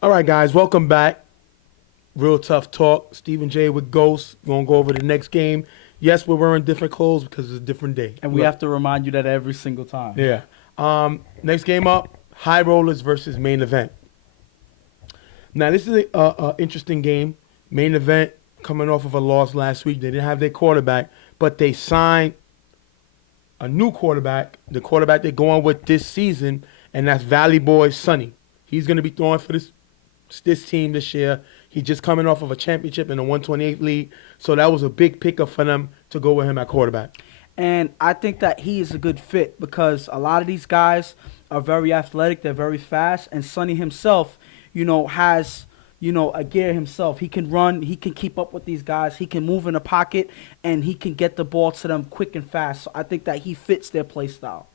All right, guys, welcome back. Real tough talk. Stephen J with Ghost. We're going to go over the next game. Yes, we're wearing different clothes because it's a different day. And we have to remind you that every single time. Yeah. Next game up, High Rollers versus Main Event. Now, this is an interesting game. Main Event coming off of a loss last week. They didn't have their quarterback, but they signed a new quarterback, the quarterback they're going with this season, and that's Valley Boy Sonny. He's going to be throwing for this team this year. He's just coming off of a championship in the 128th league, so that was a big pickup for them to go with him at quarterback. And I think that he is a good fit because a lot of these guys are very athletic, they're very fast, and Sonny himself, has, a gear himself. He can run, he can keep up with these guys, he can move in the pocket, and he can get the ball to them quick and fast. So I think that he fits their play style.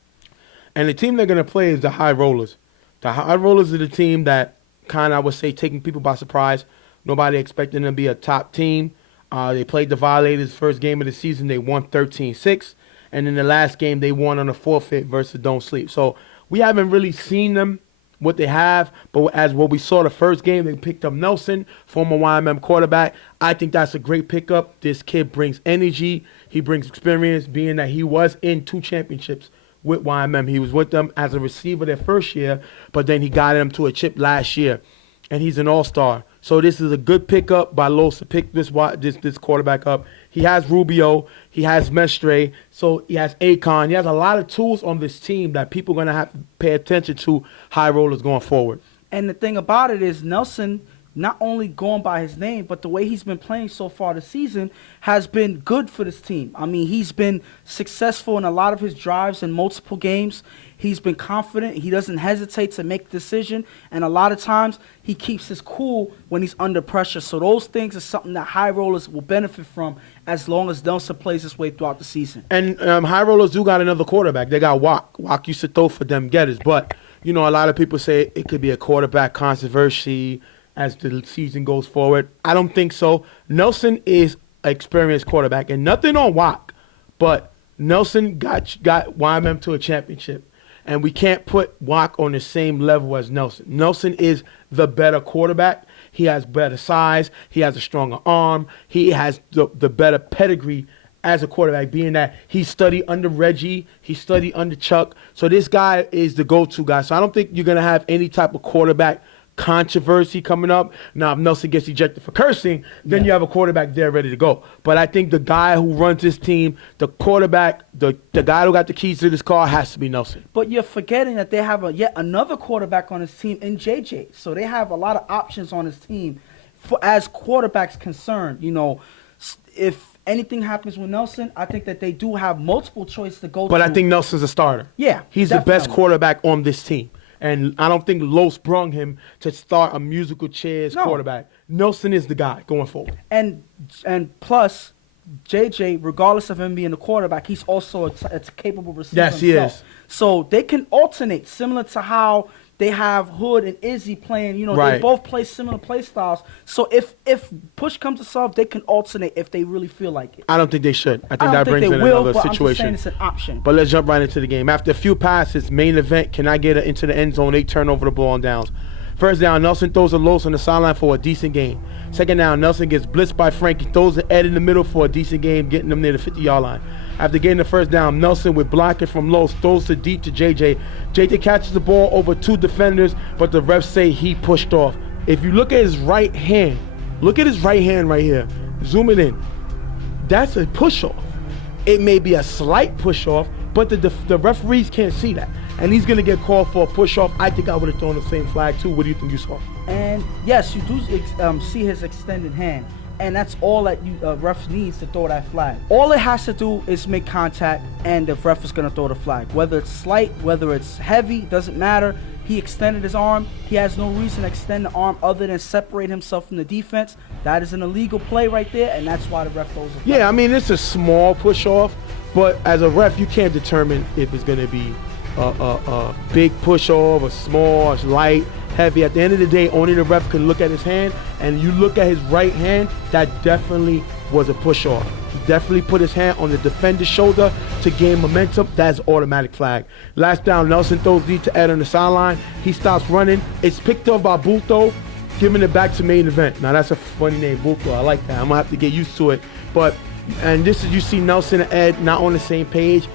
And the team they're going to play is the High Rollers. The High Rollers are the team that kind of, I would say, taking people by surprise. Nobody expecting them to be a top team. They played the Violators first game of the season. They won 13-6. And in the last game, they won on a forfeit versus Don't Sleep. So we haven't really seen them, what they have. But as what we saw the first game, they picked up Nelson, former YMM quarterback. I think that's a great pickup. This kid brings energy. He brings experience, being that he was in 2 championships with YMM. He was with them as a receiver their first year, but then he got him to a chip last year. And he's an all-star. So this is a good pickup by Los to pick this quarterback up. He has Rubio. He has Mestre. So he has Akon. He has a lot of tools on this team that people are going to have to pay attention to High Rollers going forward. And the thing about it is Nelson, not only going by his name, but the way he's been playing so far this season has been good for this team. I mean, he's been successful in a lot of his drives in multiple games. He's been confident. He doesn't hesitate to make a decision. And a lot of times, he keeps his cool when he's under pressure. So those things are something that High Rollers will benefit from as long as Nelson plays his way throughout the season. And High Rollers do got another quarterback. They got Wak. Wak used to throw for them getters. But, a lot of people say it could be a quarterback controversy as the season goes forward. I don't think so. Nelson is an experienced quarterback. And nothing on Wak, but Nelson got YMM to a championship. And we can't put Wak on the same level as Nelson. Nelson is the better quarterback. He has better size. He has a stronger arm. He has the better pedigree as a quarterback, being that he studied under Reggie. He studied under Chuck. So this guy is the go-to guy. So I don't think you're going to have any type of quarterback controversy coming up. Now, if Nelson gets ejected for cursing, then you have a quarterback there ready to go. But I think the guy who runs this team, the quarterback, the guy who got the keys to this car has to be Nelson. But you're forgetting that they have yet another quarterback on his team in JJ. So they have a lot of options on his team as quarterbacks concerned. If anything happens with Nelson, I think that they do have multiple choices to go to. But I think Nelson's a starter. Yeah, he's definitely the best quarterback on this team. And I don't think Los brung him to start a musical chairs quarterback. Nelson is the guy going forward. And plus, JJ, regardless of him being the quarterback, he's also a capable receiver. Yes, he is. So they can alternate, similar to how they have Hood and Izzy playing. Right. They both play similar play styles. So if push comes to shove, they can alternate if they really feel like it. I don't think they should. I think that brings in another situation. I'm just saying it's an option. But let's jump right into the game. After a few passes, Main Event cannot get it into the end zone. They turn over the ball on downs. First down, Nelson throws a Los on the sideline for a decent game. Second down, Nelson gets blitzed by Frankie, throws the Ed in the middle for a decent game, getting them near the 50-yard line. After getting the first down, Nelson with blocking from Los throws it deep to JJ. JJ catches the ball over 2 defenders, but the refs say he pushed off. If you look at his right hand, look at his right hand right here. Zoom it in. That's a push-off. It may be a slight push-off, but the referees can't see that. And he's going to get called for a push-off. I think I would have thrown the same flag, too. What do you think you saw? And, yes, you do see his extended hand. And that's all that ref needs to throw that flag. All it has to do is make contact, and the ref is going to throw the flag. Whether it's slight, whether it's heavy, doesn't matter. He extended his arm. He has no reason to extend the arm other than separate himself from the defense. That is an illegal play right there, and that's why the ref throws the flag. Yeah, I mean, it's a small push-off, but as a ref, you can't determine if it's going to be a big push-off, a small, a light, heavy. At the end of the day, only the ref can look at his hand, and you look at his right hand, that definitely was a push-off. He definitely put his hand on the defender's shoulder to gain momentum. That's automatic flag. Last down, Nelson throws deep to Ed on the sideline. He stops running. It's picked up by Buto, giving it back to main event. Now that's a funny name, Buko. I like that. I'm gonna have to get used to it. But, and this is, you see Nelson and Ed not on the same page.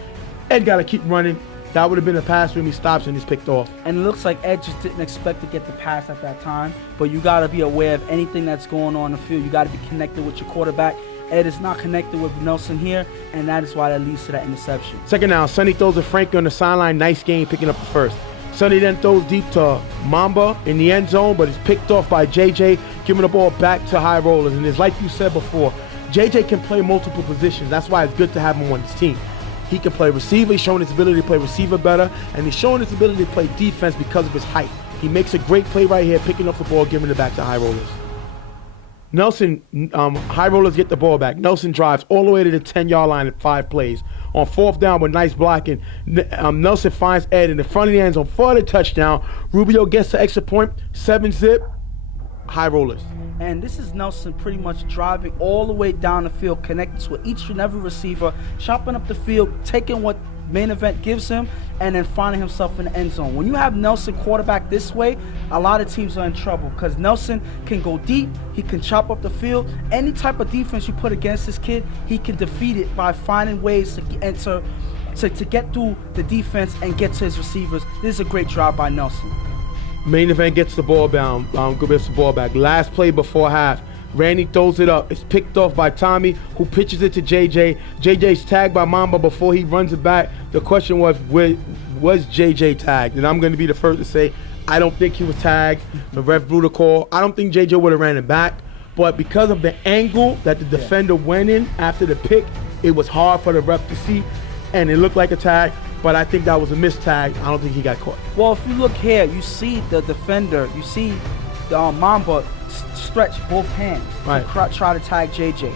Ed gotta keep running. That would have been a pass when he stops and he's picked off. And it looks like Ed just didn't expect to get the pass at that time. But you gotta be aware of anything that's going on in the field. You gotta be connected with your quarterback. Ed is not connected with Nelson here, and that is why that leads to that interception. Second down, Sonny throws to Frankie on the sideline. Nice game, picking up the first. Sonny then throws deep to Mamba in the end zone, but it's picked off by JJ, giving the ball back to High Rollers. And it's like you said before, JJ can play multiple positions. That's why it's good to have him on his team. He can play receiver. He's showing his ability to play receiver better, and he's showing his ability to play defense because of his height. He makes a great play right here, picking up the ball, giving it back to High Rollers. Nelson, High Rollers get the ball back. Nelson drives all the way to the 10-yard line in 5 plays. On 4th down with nice blocking, Nelson finds Ed in the front of the end zone for the touchdown. Rubio gets the extra point, 7-zip, High Rollers. And this is Nelson pretty much driving all the way down the field, connecting with each and every receiver, chopping up the field, taking what main event gives him, and then finding himself in the end zone. When you have Nelson quarterback this way, a lot of teams are in trouble because Nelson can go deep, he can chop up the field. Any type of defense you put against this kid, he can defeat it by finding ways to enter, to get through the defense and get to his receivers. This is a great drive by Nelson. Main event gets the ball down, gets the ball back. Last play before half. Randy throws it up. It's picked off by Tommy, who pitches it to JJ. JJ's tagged by Mamba before he runs it back. The question was JJ tagged? And I'm going to be the first to say, I don't think he was tagged. The ref blew the call. I don't think JJ would have ran it back. But because of the angle that the defender went in after the pick, it was hard for the ref to see, and it looked like a tag. But I think that was a missed tag. I don't think he got caught. Well, if you look here, you see the defender, you see the Mamba stretch both hands to try to tag JJ.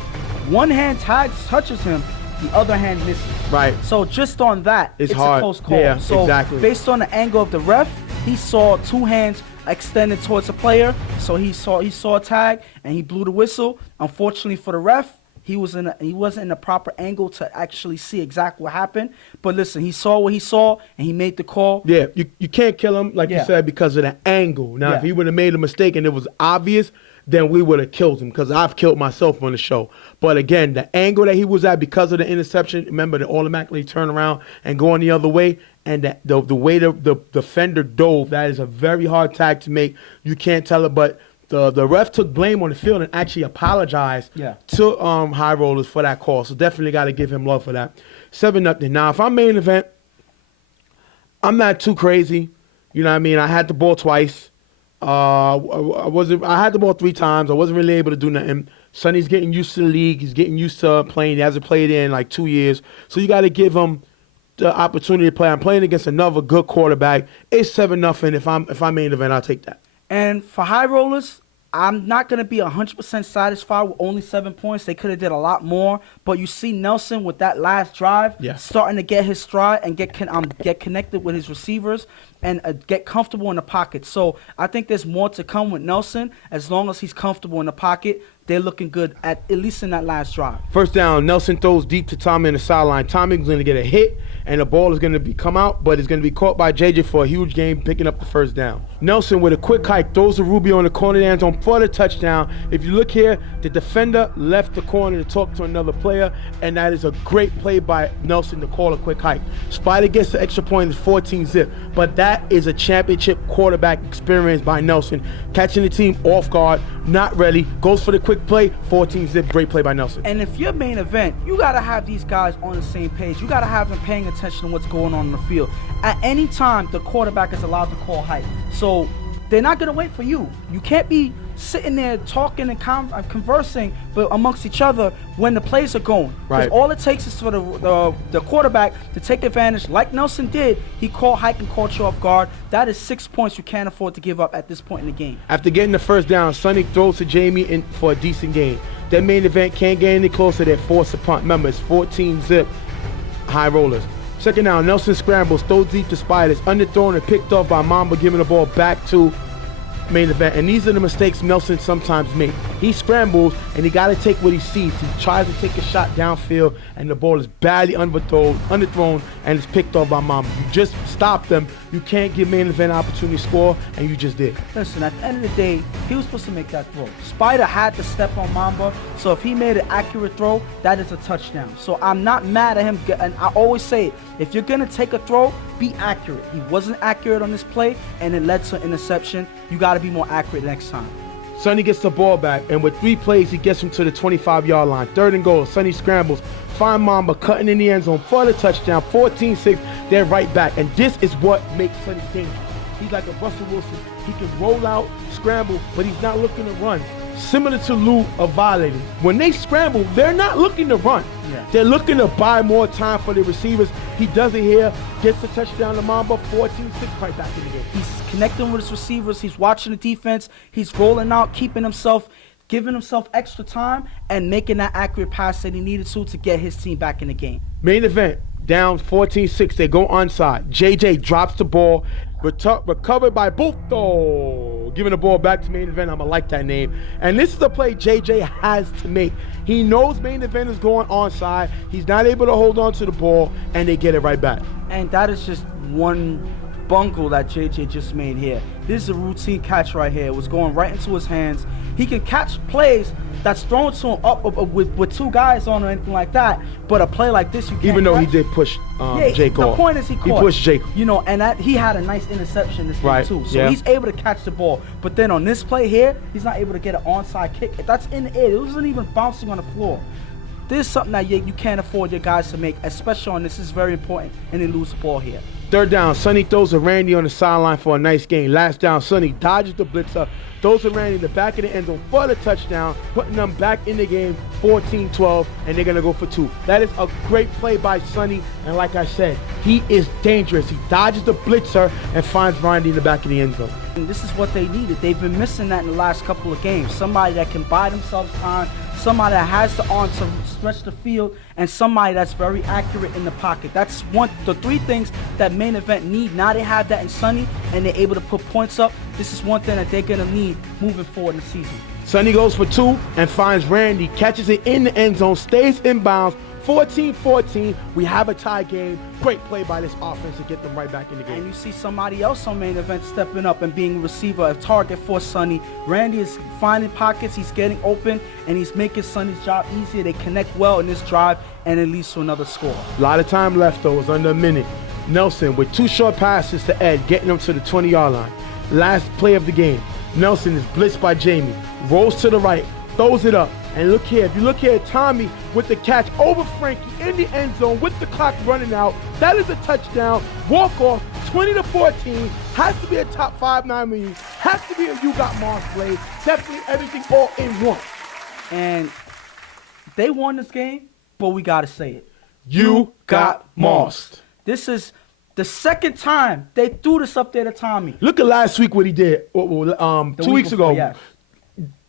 One hand touches him, the other hand misses. Right. So just on that, it's hard. A close call. Yeah, so exactly. Based on the angle of the ref, he saw 2 hands extended towards the player, so he saw a tag and he blew the whistle. Unfortunately for the ref, he wasn't in the proper angle to actually see exactly what happened. But listen, he saw what he saw and he made the call. Yeah, you can't kill him, like you said, because of the angle. Now, if he would have made a mistake and it was obvious, then we would have killed him, because I've killed myself on the show. But again, the angle that he was at because of the interception, remember, to automatically turn around and go on the other way, and the way the defender dove, that is a very hard tag to make. You can't tell it, but the ref took blame on the field and actually apologized to High Rollers for that call. So definitely got to give him love for that. 7-0. Now, if I'm main event, I'm not too crazy. You know what I mean? I had the ball twice. I had the ball 3 times. I wasn't really able to do nothing. Sonny's getting used to the league. He's getting used to playing. He hasn't played in like 2 years. So you got to give him the opportunity to play. I'm playing against another good quarterback. It's 7-0. If I'm main event, I'll take that. And for High Rollers, I'm not going to be 100% satisfied with only 7 points. They could have did a lot more. But you see Nelson with that last drive starting to get his stride and get connected with his receivers and get comfortable in the pocket. So I think there's more to come with Nelson. As long as he's comfortable in the pocket, they're looking good, at least in that last drive. First down, Nelson throws deep to Tommy in the sideline. Tommy's going to get a hit, and the ball is going to come out, but it's going to be caught by JJ for a huge gain, picking up the first down. Nelson, with a quick hike, throws to Rubio in the corner of the end zone for the touchdown. If you look here, the defender left the corner to talk to another player, and that is a great play by Nelson to call a quick hike. Spider gets the extra point, it's 14-zip, but that is a championship quarterback experience by Nelson. Catching the team off guard, not ready, goes for the quick play, 14-zip, great play by Nelson. And if you're main event, you got to have these guys on the same page. You got to have them paying attention to what's going on in the field. At any time, the quarterback is allowed to call hike. So they're not going to wait for you. You can't be sitting there talking and conversing amongst each other when the plays are going. Because all it takes is for the quarterback to take advantage, like Nelson did. He called hike and caught you off guard. That is 6 points you can't afford to give up at this point in the game. After getting the first down, Sonny throws to Jamie for a decent gain. That main event can't get any closer. They force a punt. Remember, it's 14-zip, High Rollers. Second down, Nelson scrambles, throws deep to Spiders, underthrown and picked off by Mamba, giving the ball back to main event, and these are the mistakes Nelson sometimes makes. He scrambles, and he got to take what he sees. He tries to take a shot downfield, and the ball is badly underthrown, and it's picked off by Mamba. You just stop them. You can't give main event an opportunity to score, and you just did. Listen, at the end of the day, he was supposed to make that throw. Spider had to step on Mamba, so if he made an accurate throw, that is a touchdown. So I'm not mad at him, and I always say it, if you're going to take a throw, be accurate. He wasn't accurate on this play, and it led to an interception. You got to be more accurate next time. Sonny gets the ball back, and with 3 plays, he gets him to the 25-yard line. 3rd and goal. Sonny scrambles. Find Mamba cutting in the end zone for the touchdown. 14-6. They're right back. And this is what makes Sonny dangerous. He's like a Russell Wilson. He can roll out, scramble, but he's not looking to run. Similar to Lou of Violators. When they scramble, they're not looking to run. Yeah. They're looking to buy more time for the receivers. He does it here, gets the touchdown to Mamba, 14-6 right back in the game. He's connecting with his receivers. He's watching the defense. He's rolling out, keeping himself, giving himself extra time, and making that accurate pass that he needed to get his team back in the game. Main event, down 14-6. They go onside. JJ drops the ball. Recovered by Bufto. Giving the ball back to main event. I'm going to like that name. And this is a play JJ has to make. He knows main event is going onside. He's not able to hold on to the ball, and they get it right back. And that is just one bungle that JJ just made here. This is a routine catch right here. It was going right into his hands. He can catch plays that's thrown to him up with 2 guys on or anything like that. But a play like this, you can't Even though catch. he did push Jake off. The point is he caught. He pushed Jake. You know, and that he had a nice interception this game too. So yeah. he's able to catch the ball. But then on this play here, he's not able to get an onside kick. That's in the air. It wasn't even bouncing on the floor. This is something that you can't afford your guys to make, especially on this. Is very important, and they lose the ball here. 3rd down, Sonny throws to Randy on the sideline for a nice gain. Last down, Sonny dodges the blitzer, throws to Randy in the back of the end zone for the touchdown, putting them back in the game, 14-12, and they're going to go for 2. That is a great play by Sonny, and like I said, he is dangerous. He dodges the blitzer and finds Randy in the back of the end zone. And this is what they needed. They've been missing that in the last couple of games. Somebody that can buy themselves time, somebody that has the arm to stretch the field, and somebody that's very accurate in the pocket. That's the 3 things that main event need. Now they have that in Sonny, and they're able to put points up. This is one thing that they're going to need moving forward in the season. Sonny goes for 2 and finds Randy, catches it in the end zone, stays in bounds, 14-14. We have a tie game. Great play by this offense to get them right back in the game. And you see somebody else on main event stepping up and being a receiver, a target for Sonny. Randy is finding pockets. He's getting open, and he's making Sonny's job easier. They connect well in this drive, and it leads to another score. A lot of time left, though. It was under a minute. Nelson with 2 short passes to Ed, getting them to the 20-yard line. Last play of the game. Nelson is blitzed by Jamie. Rolls to the right, throws it up. And look here, if you look here at Tommy with the catch over Frankie in the end zone with the clock running out, that is a touchdown, walk-off, 20-14, has to be a top 5-9 million, has to be a You Got Mars play, definitely everything all in one. And they won this game, but we got to say it. You got Mars. This is the 2nd time they threw this up there to Tommy. Look at last week what he did, 2 weeks ago. Yes.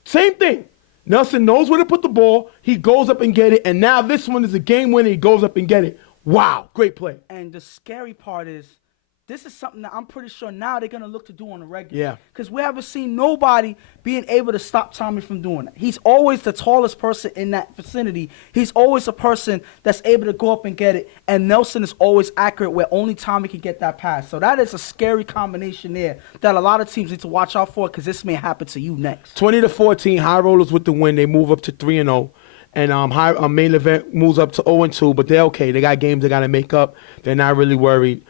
Same thing. Nelson knows where to put the ball. He goes up and get it. And now this one is a game winner. He goes up and get it. Wow. Great play. And the scary part is, this is something that I'm pretty sure now they're going to look to do on the regular. Yeah. Because we haven't seen nobody being able to stop Tommy from doing it. He's always the tallest person in that vicinity. He's always a person that's able to go up and get it. And Nelson is always accurate where only Tommy can get that pass. So that is a scary combination there that a lot of teams need to watch out for, because this may happen to you next. 20-14, High Rollers with the win. They move up to 3-0. And main event moves up to 0-2, but they're okay. They got games they got to make up. They're not really worried.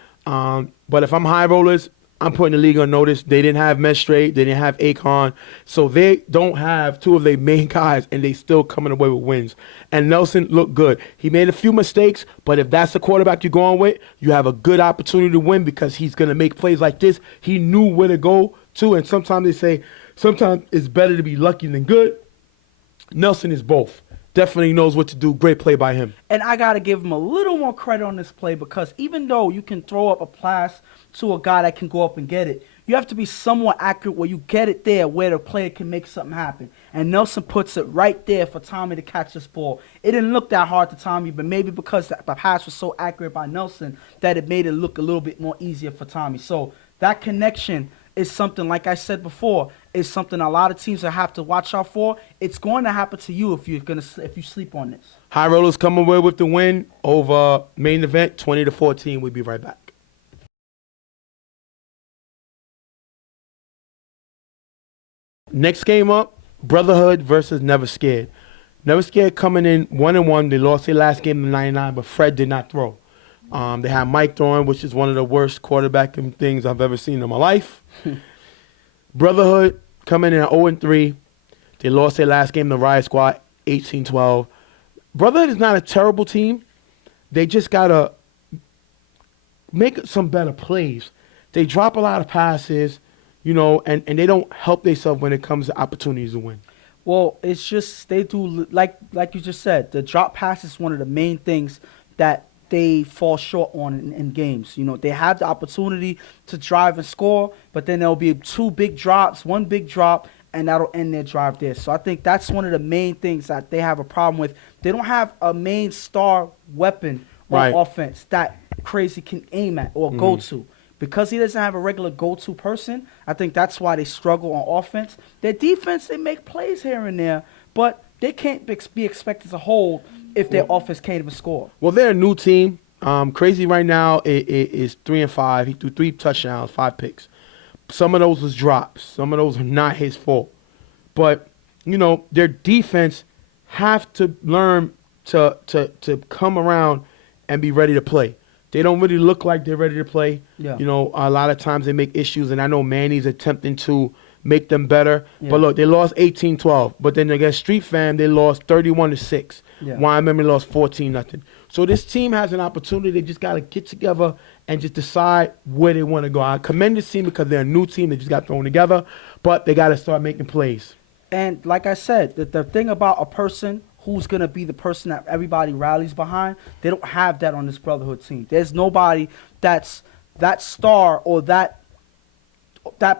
But if I'm High Rollers, I'm putting the league on notice. They didn't have Mestre. They didn't have Akon. So they don't have 2 of their main guys, and they still coming away with wins. And Nelson looked good. He made a few mistakes, but if that's the quarterback you're going with, you have a good opportunity to win, because he's going to make plays like this. He knew where to go to, and sometimes they say sometimes it's better to be lucky than good. Nelson is both. Definitely knows what to do. Great play by him. And I got to give him a little more credit on this play, because even though you can throw up a pass to a guy that can go up and get it, you have to be somewhat accurate where you get it there where the player can make something happen. And Nelson puts it right there for Tommy to catch this ball. It didn't look that hard to Tommy, but maybe because the pass was so accurate by Nelson that it made it look a little bit more easier for Tommy. So that connection is something, like I said before, is something a lot of teams will have to watch out for. It's going to happen to you if you sleep on this. High Rollers come away with the win over main event, 20-14. We'll be right back. Next game up, Brotherhood versus Never Scared. Never Scared coming in 1-1. They lost their last game in '99, but Fred did not throw. They had Mike throwing, which is one of the worst quarterbacking things I've ever seen in my life. Brotherhood coming in at 0-3. They lost their last game to Riot Squad, 18-12. Brotherhood is not a terrible team. They just got to make some better plays. They drop a lot of passes, and they don't help themselves when it comes to opportunities to win. Well, it's just they do, like you just said, the drop pass is one of the main things that they fall short on in games. They have the opportunity to drive and score, but then there'll be two big drops, one big drop, and that'll end their drive there. So I think that's one of the main things that they have a problem with. They don't have a main star weapon on offense that Crazy can aim at or go to. Because he doesn't have a regular go-to person, I think that's why they struggle on offense. Their defense, they make plays here and there, but they can't be expected to hold if their offense can't even score. Well, they're a new team. Crazy right now is 3-5. He threw 3 touchdowns, 5 picks. Some of those was drops. Some of those are not his fault. But, their defense have to learn to come around and be ready to play. They don't really look like they're ready to play. Yeah. A lot of times they make issues, and I know Manny's attempting to make them better. Yeah. But look, they lost 18-12. But then against Street Fam, they lost 31-6. Yeah. Wyoming lost 14-0. So this team has an opportunity. They just got to get together and just decide where they want to go. I commend this team because they're a new team. They just got thrown together. But they got to start making plays. And like I said, the thing about a person who's going to be the person that everybody rallies behind, they don't have that on this Brotherhood team. There's nobody that's that star or that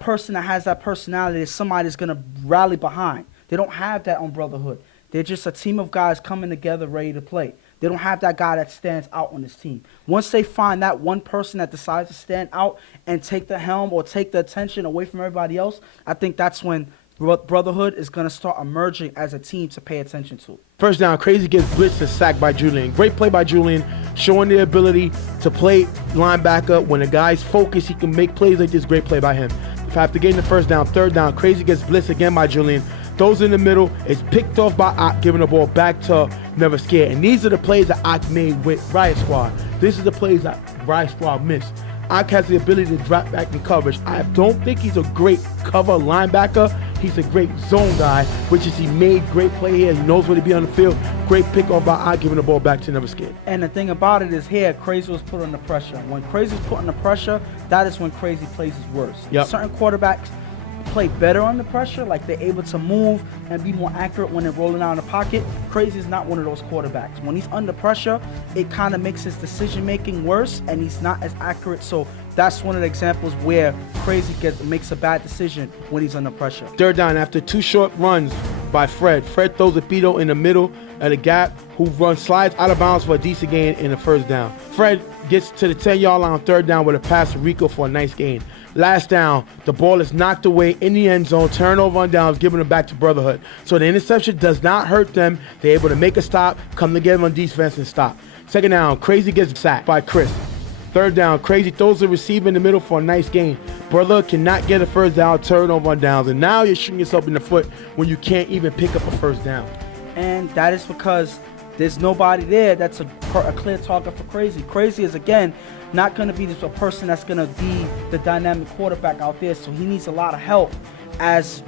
person that has that personality that somebody's going to rally behind. They don't have that on Brotherhood. They're just a team of guys coming together ready to play. They don't have that guy that stands out on this team. Once they find that one person that decides to stand out and take the helm or take the attention away from everybody else, I think that's when Brotherhood is going to start emerging as a team to pay attention to. First down, Crazy gets blitzed and sacked by Julian. Great play by Julian, showing the ability to play linebacker. When a guy's focused, he can make plays like this. Great play by him. If I have to gain the first down, third down, Crazy gets blitzed again by Julian. Throws in the middle. It's picked off by Ock, giving the ball back to Never Scared. And these are the plays that Ock made with Riot Squad. This is the plays that Riot Squad missed. Ock has the ability to drop back in coverage. I don't think he's a great cover linebacker. He's a great zone guy, which is he made great play here. He knows where to be on the field. Great pick off by Ock, giving the ball back to Never Scared. And the thing about it is here, Crazy was put under pressure. When Crazy was put under pressure, that is when Crazy plays his worst. Yep. Certain quarterbacks play better under pressure, like they're able to move and be more accurate when they're rolling out in the pocket. Crazy is not one of those quarterbacks. When he's under pressure, it kind of makes his decision making worse, and he's not as accurate. So that's one of the examples where Crazy makes a bad decision when he's under pressure. Third down, after 2 short runs by Fred. Fred throws a Beto in the middle at a gap, who slides out of bounds for a decent gain in the first down. Fred gets to the 10-yard line on third down with a pass to Rico for a nice gain. Last down, the ball is knocked away in the end zone, turnover on downs, giving it back to Brotherhood. So the interception does not hurt them. They're able to make a stop, come together on defense and stop. Second down, Crazy gets sacked by Chris. Third down, Crazy throws the receiver in the middle for a nice gain. Brotherhood cannot get a first down, turnover on downs, and now you're shooting yourself in the foot when you can't even pick up a first down. And that is because there's nobody there that's a clear target for Crazy. Crazy is, again, not going to be a person that's going to be the dynamic quarterback out there, so he needs a lot of help as,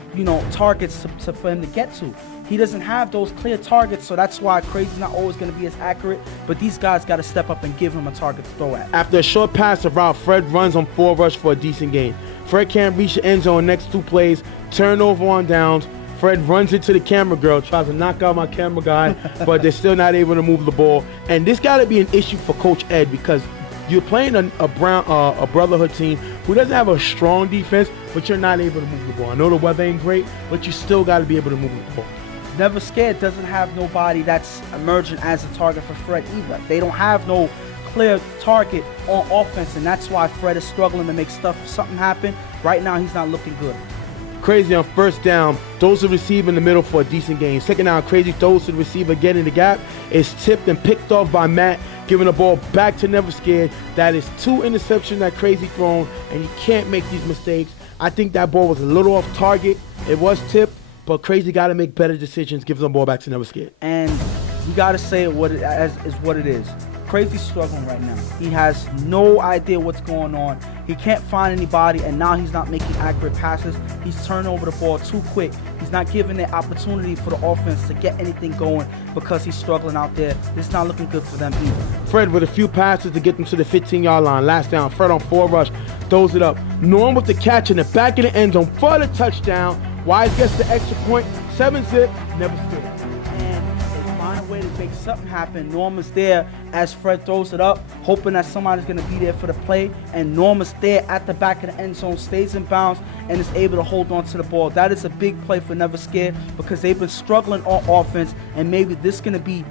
targets for him to get to. He doesn't have those clear targets, so that's why Crazy's not always going to be as accurate, but these guys got to step up and give him a target to throw at. After a short pass around, Fred runs on 4 rush for a decent gain. Fred can't reach the end zone next 2 plays, turnover on downs. Fred runs into the camera girl, tries to knock out my camera guy, but they're still not able to move the ball. And this got to be an issue for Coach Ed, because you're playing a Brotherhood team who doesn't have a strong defense, but you're not able to move the ball. I know the weather ain't great, but you still got to be able to move the ball. Never Scared doesn't have nobody that's emerging as a target for Fred either. They don't have no clear target on offense, and that's why Fred is struggling to make something happen. Right now, he's not looking good. Crazy on first down, throws to the receiver in the middle for a decent gain. Second down, Crazy throws to the receiver again in the gap. It's tipped and picked off by Matt, giving the ball back to Never Scared. That is 2 interceptions that Crazy thrown, and you can't make these mistakes. I think that ball was a little off target. It was tipped, but Crazy got to make better decisions, gives the ball back to Never Scared. And you got to say it what it is what it is. Crazy's struggling right now. He has no idea what's going on. He can't find anybody, and now he's not making accurate passes. He's turning over the ball too quick. He's not giving the opportunity for the offense to get anything going because he's struggling out there. It's not looking good for them either. Fred with a few passes to get them to the 15-yard line. Last down, Fred on 4 rush, throws it up. Norm with the catch in the back of the end zone for the touchdown. Wise gets the extra point. 7-zip, Never Scared. A way to make something happen. Norman's there as Fred throws it up, hoping that somebody's going to be there for the play, and Norman's there at the back of the end zone, stays in bounds, and is able to hold on to the ball. That is a big play for Never Scared because they've been struggling on offense, and maybe this is going to be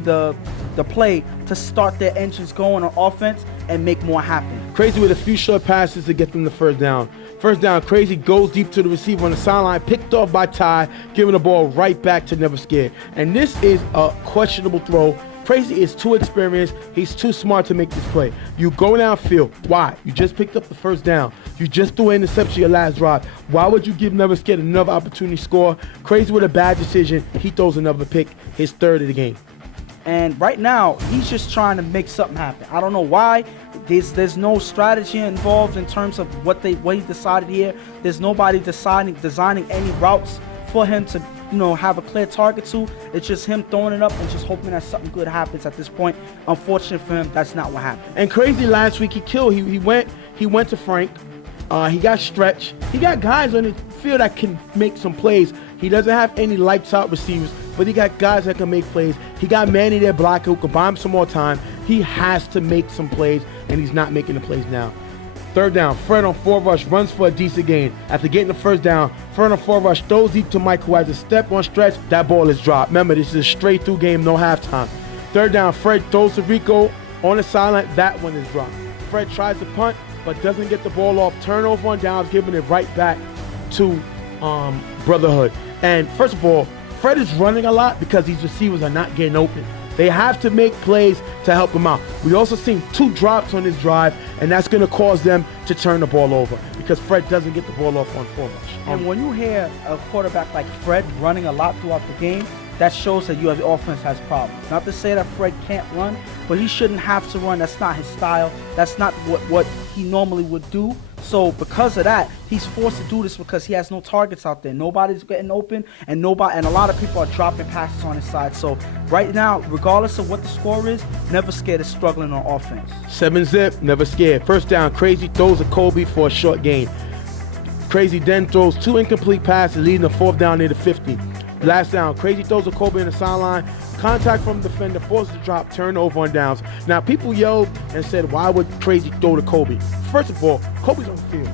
the play to start their engines going on offense and make more happen. Crazy with a few short passes to get them the first down. First down, Crazy goes deep to the receiver on the sideline, picked off by Ty, giving the ball right back to Never Scared. And this is a questionable throw. Crazy is too experienced. He's too smart to make this play. You go downfield. Why? You just picked up the first down. You just threw an interception your last drive. Why would you give Never Scared another opportunity to score? Crazy with a bad decision. He throws another pick, his 3rd of the game. And right now, he's just trying to make something happen. I don't know why. There's no strategy involved in terms of what he decided here. There's nobody designing any routes for him to have a clear target to. It's just him throwing it up and just hoping that something good happens at this point. Unfortunate for him, that's not what happened. And Crazy last week, he killed. He went to Frank. He got stretched. He got guys on the field that can make some plays. He doesn't have any lights out receivers, but he got guys that can make plays. He got Manny there blocking who can buy him some more time. He has to make some plays, and he's not making the plays now. 3rd down, Fred on 4 rush, runs for a decent gain. After getting the first down, Fred on 4 rush, throws deep to Mike, who has a step on stretch. That ball is dropped. Remember, this is a straight through game, no halftime. 3rd down, Fred throws to Rico on the sideline. That one is dropped. Fred tries to punt, but doesn't get the ball off. Turnover on downs, giving it right back to Brotherhood. And first of all, Fred is running a lot because these receivers are not getting open. They have to make plays to help him out. We also seen 2 drops on this drive, and that's going to cause them to turn the ball over because Fred doesn't get the ball off on 4 rush. And when you hear a quarterback like Fred running a lot throughout the game, that shows that your offense has problems. Not to say that Fred can't run, but he shouldn't have to run. That's not his style. That's not what he normally would do. So because of that, he's forced to do this because he has no targets out there. Nobody's getting open, and a lot of people are dropping passes on his side. So right now, regardless of what the score is, Never Scared is struggling on offense. 7-zip, Never Scared. First down, Crazy throws to Kobe for a short gain. Crazy then throws 2 incomplete passes, leading to 4th down near the 50. Last down, Crazy throws to Kobe in the sideline. Contact from the defender, forces the drop, turnover on downs. Now, people yelled and said, why would Crazy throw to Kobe? First of all, Kobe's on the field.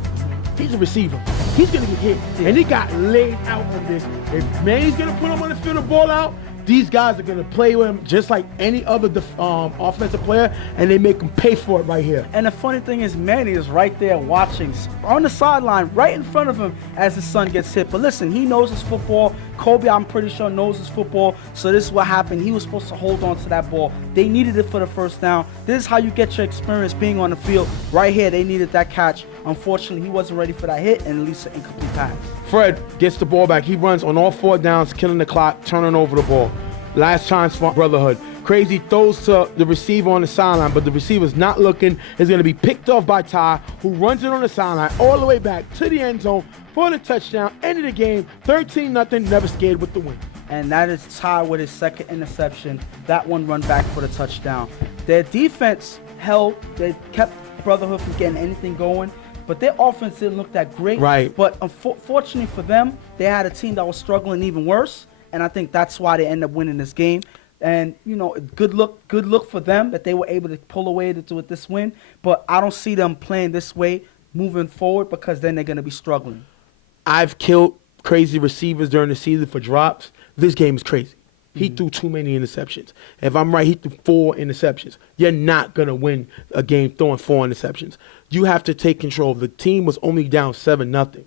He's a receiver. He's going to get hit. And he got laid out on this. If Manny's going to put him on the field and ball out, these guys are going to play with him just like any other offensive player, and they make him pay for it right here. And the funny thing is, Manny is right there watching on the sideline right in front of him as his son gets hit. But listen, he knows his football. Kobe, I'm pretty sure, knows his football. So this is what happened. He was supposed to hold on to that ball. They needed it for the first down. This is how you get your experience being on the field. Right here, they needed that catch. Unfortunately, he wasn't ready for that hit, and at least an incomplete pass. Fred gets the ball back. He runs on all 4 downs, killing the clock, turning over the ball. Last chance for Brotherhood. Crazy throws to the receiver on the sideline, but the receiver's not looking. It's going to be picked off by Ty, who runs it on the sideline all the way back to the end zone for the touchdown. End of the game, 13-0, Never Scared with the win. And that is Ty with his 2nd interception. That one run back for the touchdown. Their defense held. They kept Brotherhood from getting anything going. But their offense didn't look that great. Right. But unfortunately for them, they had a team that was struggling even worse. And I think that's why they end up winning this game. And, good look for them that they were able to pull away to do it this win. But I don't see them playing this way moving forward because then they're going to be struggling. I've killed Crazy receivers during the season for drops. This game is crazy. He threw too many interceptions. If I'm right, he threw 4 interceptions. You're not going to win a game throwing 4 interceptions. You have to take control. The team was only down 7-0.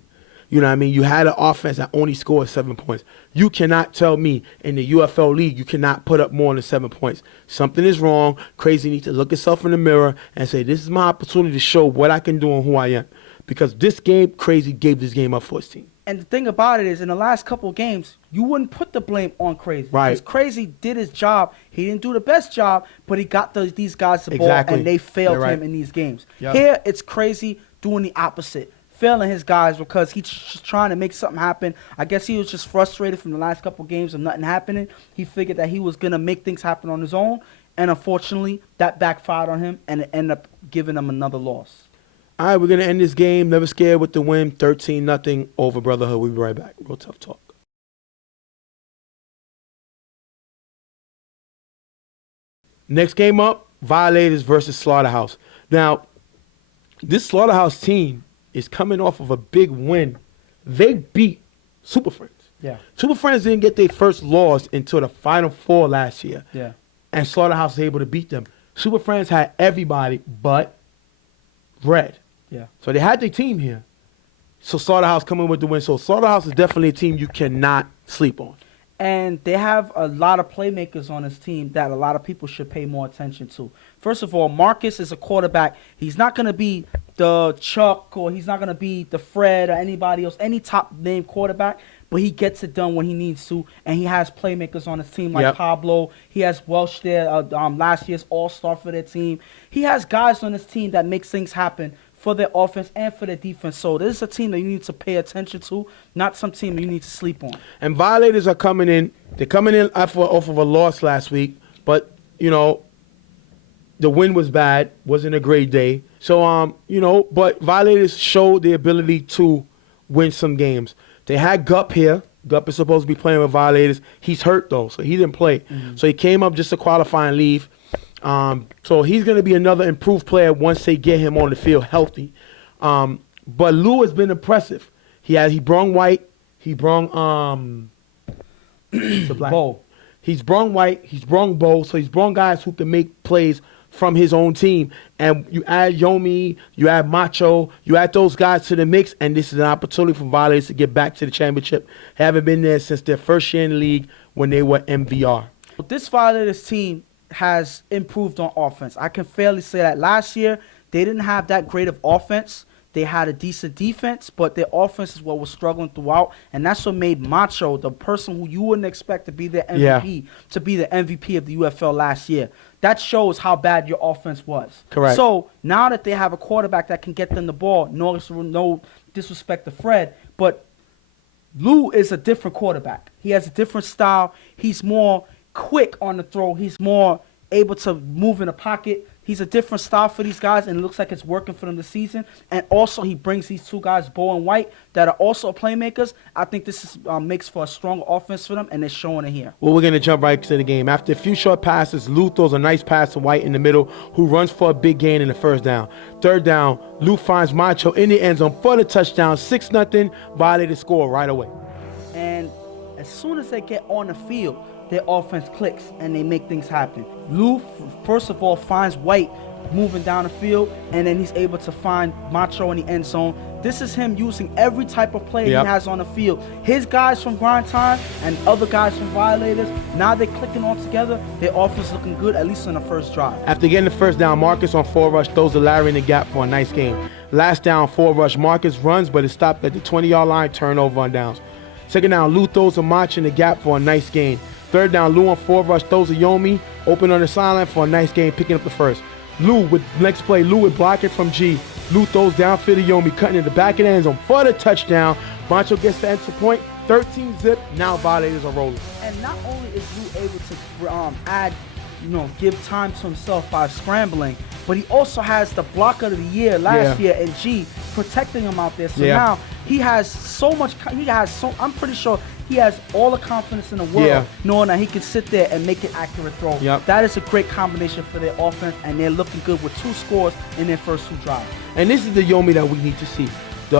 You know what I mean? You had an offense that only scored 7 points. You cannot tell me in the UFL league you cannot put up more than 7 points. Something is wrong. Crazy needs to look himself in the mirror and say, this is my opportunity to show what I can do and who I am. Because this game, Crazy gave this game up for his team. And the thing about it is, in the last couple of games, you wouldn't put the blame on Crazy. Right. Because Crazy did his job. He didn't do the best job, but he got these guys the ball, and they failed him in these games. Yep. Here, it's Crazy doing the opposite, failing his guys because he's just trying to make something happen. I guess he was just frustrated from the last couple of games of nothing happening. He figured that he was going to make things happen on his own, and unfortunately, that backfired on him, and it ended up giving him another loss. All right, we're going to end this game. Never scared with the win. 13-0 over Brotherhood. We'll be right back. Real Tough Talk. Next game up, Violators versus Slaughterhouse. Now, this Slaughterhouse team is coming off of a big win. They beat Super Friends. Yeah. Super Friends didn't get their first loss until the Final Four last year. Yeah. And Slaughterhouse was able to beat them. Super Friends had everybody but Red. Yeah. So they had their team here. So Slaughterhouse coming with the win. So Slaughterhouse is definitely a team you cannot sleep on. And they have a lot of playmakers on this team that a lot of people should pay more attention to. First of all, Marcus is a quarterback. He's not going to be the Chuck, or he's not going to be the Fred or anybody else, any top-name quarterback, but he gets it done when he needs to, and he has playmakers on his team like Pablo. He has Welsh there, last year's all-star for their team. He has guys on his team that makes things happen for their offense and for their defense. So this is a team that you need to pay attention to, not some team you need to sleep on. And Violators are coming in. They're coming in off of a loss last week, but, you know, the win was bad. Wasn't a great day. So, you know, but Violators showed the ability to win some games. They had Gup here. Gup is supposed to be playing with Violators. He's hurt, though, so he didn't play. So he came up just to qualify and leave. So he's going to be another improved player once they get him on the field healthy. But Lou has been impressive. He brung White. He brung Bo. He's brung White. He's brung Bo. So he's brung guys who can make plays from his own team. And you add Yomi, you add Macho, you add those guys to the mix, and this is an opportunity for Violators to get back to the championship. They haven't been there since their first year in the league when they were MVR. But this Violators team has improved on offense. I can fairly say that last year they didn't have that great of offense. They had a decent defense, but their offense is what was struggling throughout, and that's what made Macho, the person who you wouldn't expect to be the MVP, to be the MVP of the UFL last year. That shows how bad your offense was. Correct. So now that they have a quarterback that can get them the ball, no disrespect to Fred, but Lou is a different quarterback. He has a different style. He's more quick on the throw. He's more able to move in the pocket. He's a different style for these guys, and it looks like it's working for them this season. And also, he brings these two guys, Bo and White, that are also playmakers. I think this is, makes for a strong offense for them, and they're showing it here. Well, we're going to jump right to the game. After a few short passes, Lou throws a nice pass to White in the middle, who runs for a big gain in the first down. Third down, Lou finds Macho in the end zone for the touchdown. 6-0, Violators score right away. And as soon as they get on the field, their offense clicks and they make things happen. Lou, first of all, finds White moving down the field, and then he's able to find Macho in the end zone. This is him using every type of player he has on the field. His guys from Grind Time and other guys from Violators, now they're clicking all together. Their offense looking good, at least on the first drive. After getting the first down, Marcus on 4 rush throws to Larry in the gap for a nice game. Last down, 4 rush. Marcus runs, but it's stopped at the 20-yard line, turnover on downs. Second down, Lou throws a Macho in the gap for a nice gain. Third down, Lou on 4 rush throws a Yomi, open on the sideline for a nice game, picking up the first. Lou with next play, Lou with blocking from G. Lou throws downfield to Yomi, cutting in the back of the end zone for the touchdown. Macho gets the extra point, 13-zip. Now Violators are rolling. And not only is Lou able to add, give time to himself by scrambling, but he also has the blocker of the year last year in G protecting him out there. So now he has so much. I'm pretty sure he has all the confidence in the world, knowing that he can sit there and make an accurate throw. That is a great combination for their offense, and they're looking good with 2 scores in their first 2 drives. And this is the Yomi that we need to see. The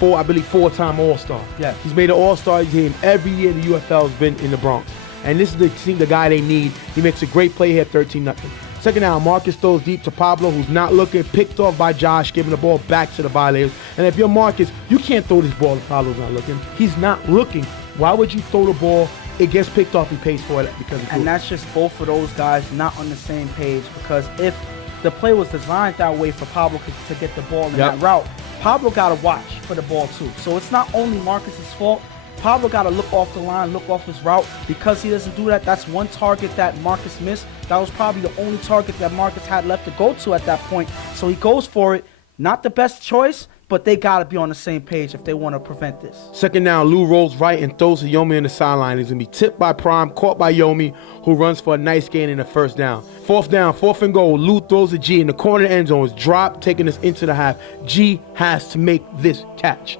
4-time All-Star. Yeah. He's made an All-Star game every year the UFL has been in the Bronx. and this is the guy they need. He makes a great play here, 13-0. Second down, Marcus throws deep to Pablo, who's not looking, picked off by Josh, giving the ball back to the Violators. And if you're Marcus, you can't throw this ball if Pablo's not looking. He's not looking. Why would you throw the ball? It gets picked off, he pays for it because of And that's just both of those guys not on the same page, because if the play was designed that way for Pablo to get the ball in that route, Pablo got to watch for the ball too. So it's not only Marcus's fault. Pablo got to look off the line, look off his route. Because he doesn't do that, that's one target that Marcus missed. That was probably the only target that Marcus had left to go to at that point. So he goes for it. Not the best choice, but they got to be on the same page if they want to prevent this. Second down, Lou rolls right and throws to Yomi on the sideline. He's going to be tipped by Prime, caught by Yomi, who runs for a nice gain in the first down. Fourth down, 4th and goal. Lou throws a G in the corner of the end zone. It's dropped, taking us into the half. G has to make this catch.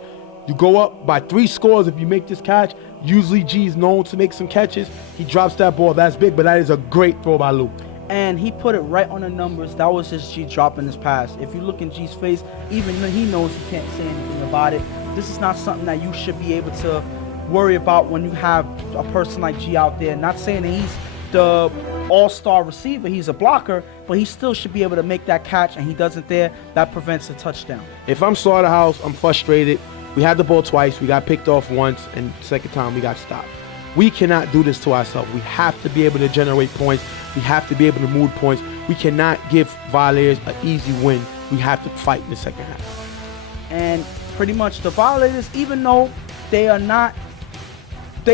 You go up by 3 scores if you make this catch. Usually G is known to make some catches. He drops that ball. That's big, but that is a great throw by Lou. And he put it right on the numbers. That was just G dropping his pass. If you look in G's face, even though he knows he can't say anything about it, this is not something that you should be able to worry about when you have a person like G out there. Not saying that he's the all-star receiver, he's a blocker, but he still should be able to make that catch, and he doesn't there. That prevents a touchdown. If I'm Slaughterhouse, I'm frustrated. We had the ball twice. We got picked off once, and second time we got stopped. We cannot do this to ourselves. We have to be able to generate points. We have to be able to move points. We cannot give Violators an easy win. We have to fight in the second half. And pretty much the Violators, even though they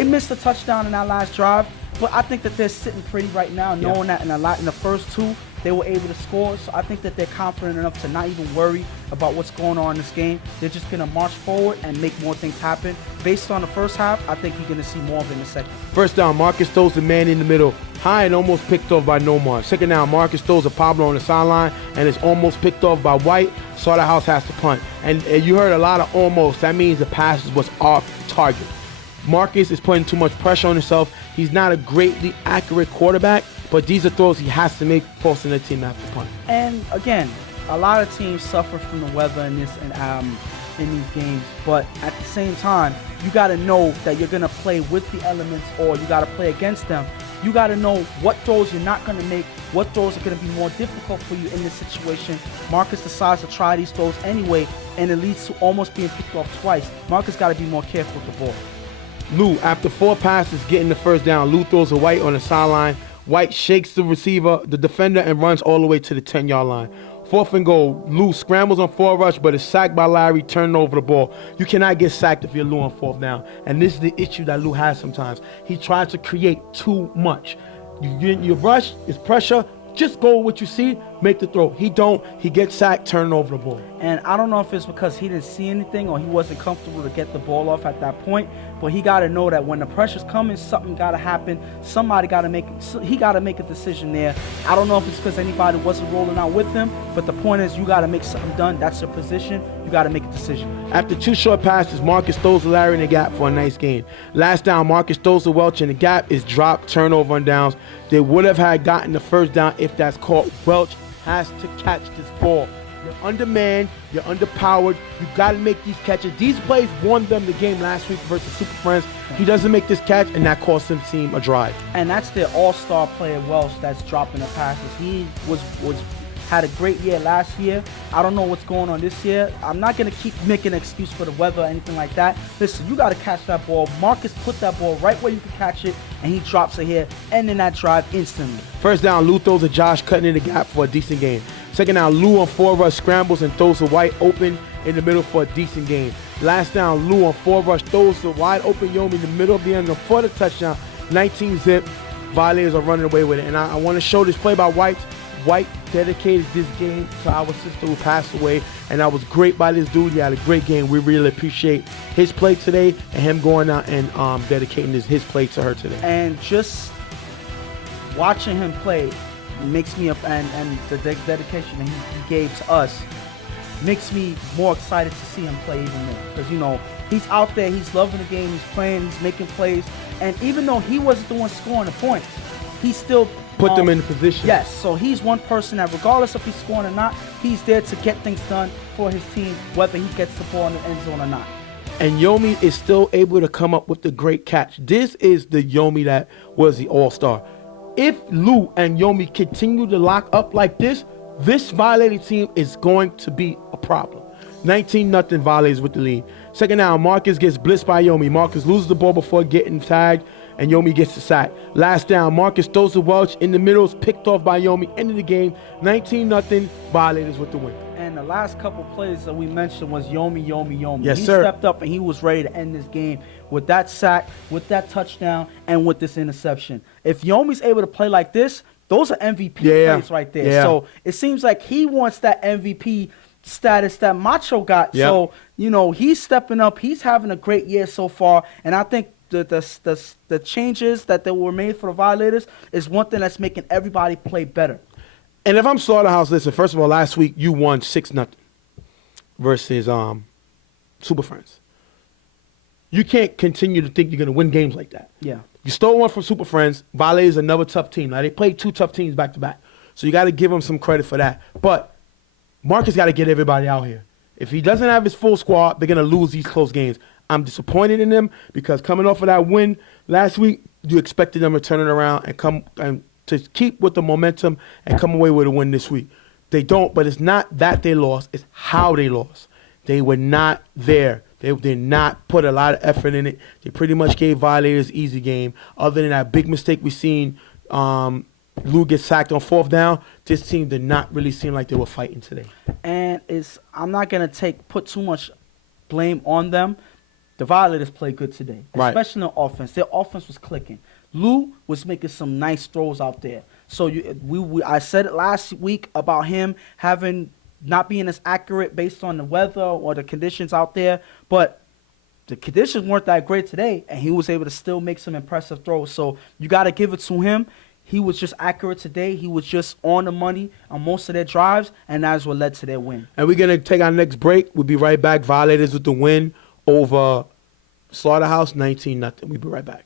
missed a touchdown in that last drive, but I think that they're sitting pretty right now, knowing that in the first 2, they were able to score. So I think that they're confident enough to not even worry about what's going on in this game. They're just going to march forward and make more things happen. Based on the first half, I think you're going to see more of it in the second. First down, Marcus throws the man in the middle. High and almost picked off by Nomar. Second down, Marcus throws a Pablo on the sideline, and it's almost picked off by White. Slaughterhouse has to punt. And you heard a lot of almost. That means the pass was off target. Marcus is putting too much pressure on himself. He's not a greatly accurate quarterback, but these are throws he has to make, forcing the team to have to punt. And again, a lot of teams suffer from the weather in these games, but at the same time, you got to know that you're going to play with the elements, or you got to play against them. You got to know what throws you're not going to make, what throws are going to be more difficult for you in this situation. Marcus decides to try these throws anyway, and it leads to almost being picked off twice. Marcus got to be more careful with the ball. Lou, after 4 passes, getting the first down. Lou throws a White on the sideline. White shakes the receiver, the defender, and runs all the way to the 10-yard line. 4th and goal. Lou scrambles on 4 rush, but is sacked by Larry, turning over the ball. You cannot get sacked if you're Lou on 4th down. And this is the issue that Lou has sometimes. He tries to create too much. You rush, it's pressure. Just go with what you see, make the throw. He don't. He gets sacked, turning over the ball. And I don't know if it's because he didn't see anything or he wasn't comfortable to get the ball off at that point, but he got to know that when the pressure's coming, something got to happen. Somebody got to make it. He got to make a decision there. I don't know if it's because anybody wasn't rolling out with him, but the point is you got to make something done. That's your position. You got to make a decision. After 2 short passes, Marcus throws to Larry in the gap for a nice gain. Last down, Marcus throws to Welch in the gap. Is dropped, turnover on downs. They would have had gotten the first down if that's caught. Welch has to catch this ball. You're undermanned, you're underpowered, you got to make these catches. These plays won them the game last week versus Super Friends. He doesn't make this catch, and that cost him team a drive. And that's their all-star player, Welsh, that's dropping the passes. He had a great year last year. I don't know what's going on this year. I'm not going to keep making an excuse for the weather or anything like that. Listen, you got to catch that ball. Marcus put that ball right where you can catch it, and he drops it here, ending that drive instantly. First down, Lou throws to Josh, cutting in the gap for a decent gain. Second down, Lou on 4 rush scrambles and throws to White open in the middle for a decent gain. Last down, Lou on 4 rush throws to wide open Yomi in the middle of the end zone for the touchdown. 19 zip. Violators are running away with it. And I want to show this play by White. White dedicated this game to our sister who passed away, and that was great by this dude. He had a great game. We really appreciate his play today and him going out and dedicating his play to her today. And just watching him play makes me up, and the dedication that he gave to us makes me more excited to see him play even more. Because, you know, he's out there, he's loving the game, he's playing, he's making plays, and even though he wasn't the one scoring the points, he still put them in position. Yes, so he's one person that regardless if he's scoring or not, he's there to get things done for his team, whether he gets the ball in the end zone or not. and Yomi is still able to come up with the great catch. This is the Yomi that was the all-star. If Lou and Yomi continue to lock up like this Violator team is going to be a problem. 19-0 Violators with the lead. Second down, Marcus gets blitzed by Yomi. Marcus loses the ball before getting tagged, and Yomi gets the sack. Last down, Marcus throws the Welch in the middle, is picked off by Yomi. End of the game, 19-0 Violators with the win. And the last couple plays that we mentioned was Yomi. Yes, he sir. stepped up and he was ready to end this game with that sack, with that touchdown, and with this interception. If Yomi's able to play like this, those are MVP plays right there. Yeah. So it seems like he wants that MVP status that Macho got. Yep. So, he's stepping up. He's having a great year so far. And I think the changes that were made for the Violators is one thing that's making everybody play better. And if I'm Slaughterhouse, listen, first of all, last week you won 6-0 versus Super Friends. You can't continue to think you're going to win games like that. Yeah. You stole one from Super Friends. Violators another tough team. Now, they played two tough teams back-to-back. So you got to give them some credit for that. But Marcus got to get everybody out here. If he doesn't have his full squad, they're going to lose these close games. I'm disappointed in them because coming off of that win last week, you expected them to turn it around and come and to keep with the momentum and come away with a win this week. They don't, but it's not that they lost. It's how they lost. They were not there. They did not put a lot of effort in it. They pretty much gave Violators easy game. Other than that big mistake we seen, Lou get sacked on fourth down, this team did not really seem like they were fighting today. And I'm not going to put too much blame on them. The Violators played good today, especially on offense. Their offense was clicking. Lou was making some nice throws out there. So I said it last week about him not being as accurate based on the weather or the conditions out there, but the conditions weren't that great today, and he was able to still make some impressive throws. So you got to give it to him. He was just accurate today. He was just on the money on most of their drives, and that's what led to their win. And we're going to take our next break. We'll be right back. Violators with the win over Slaughterhouse, 19-0. We'll be right back.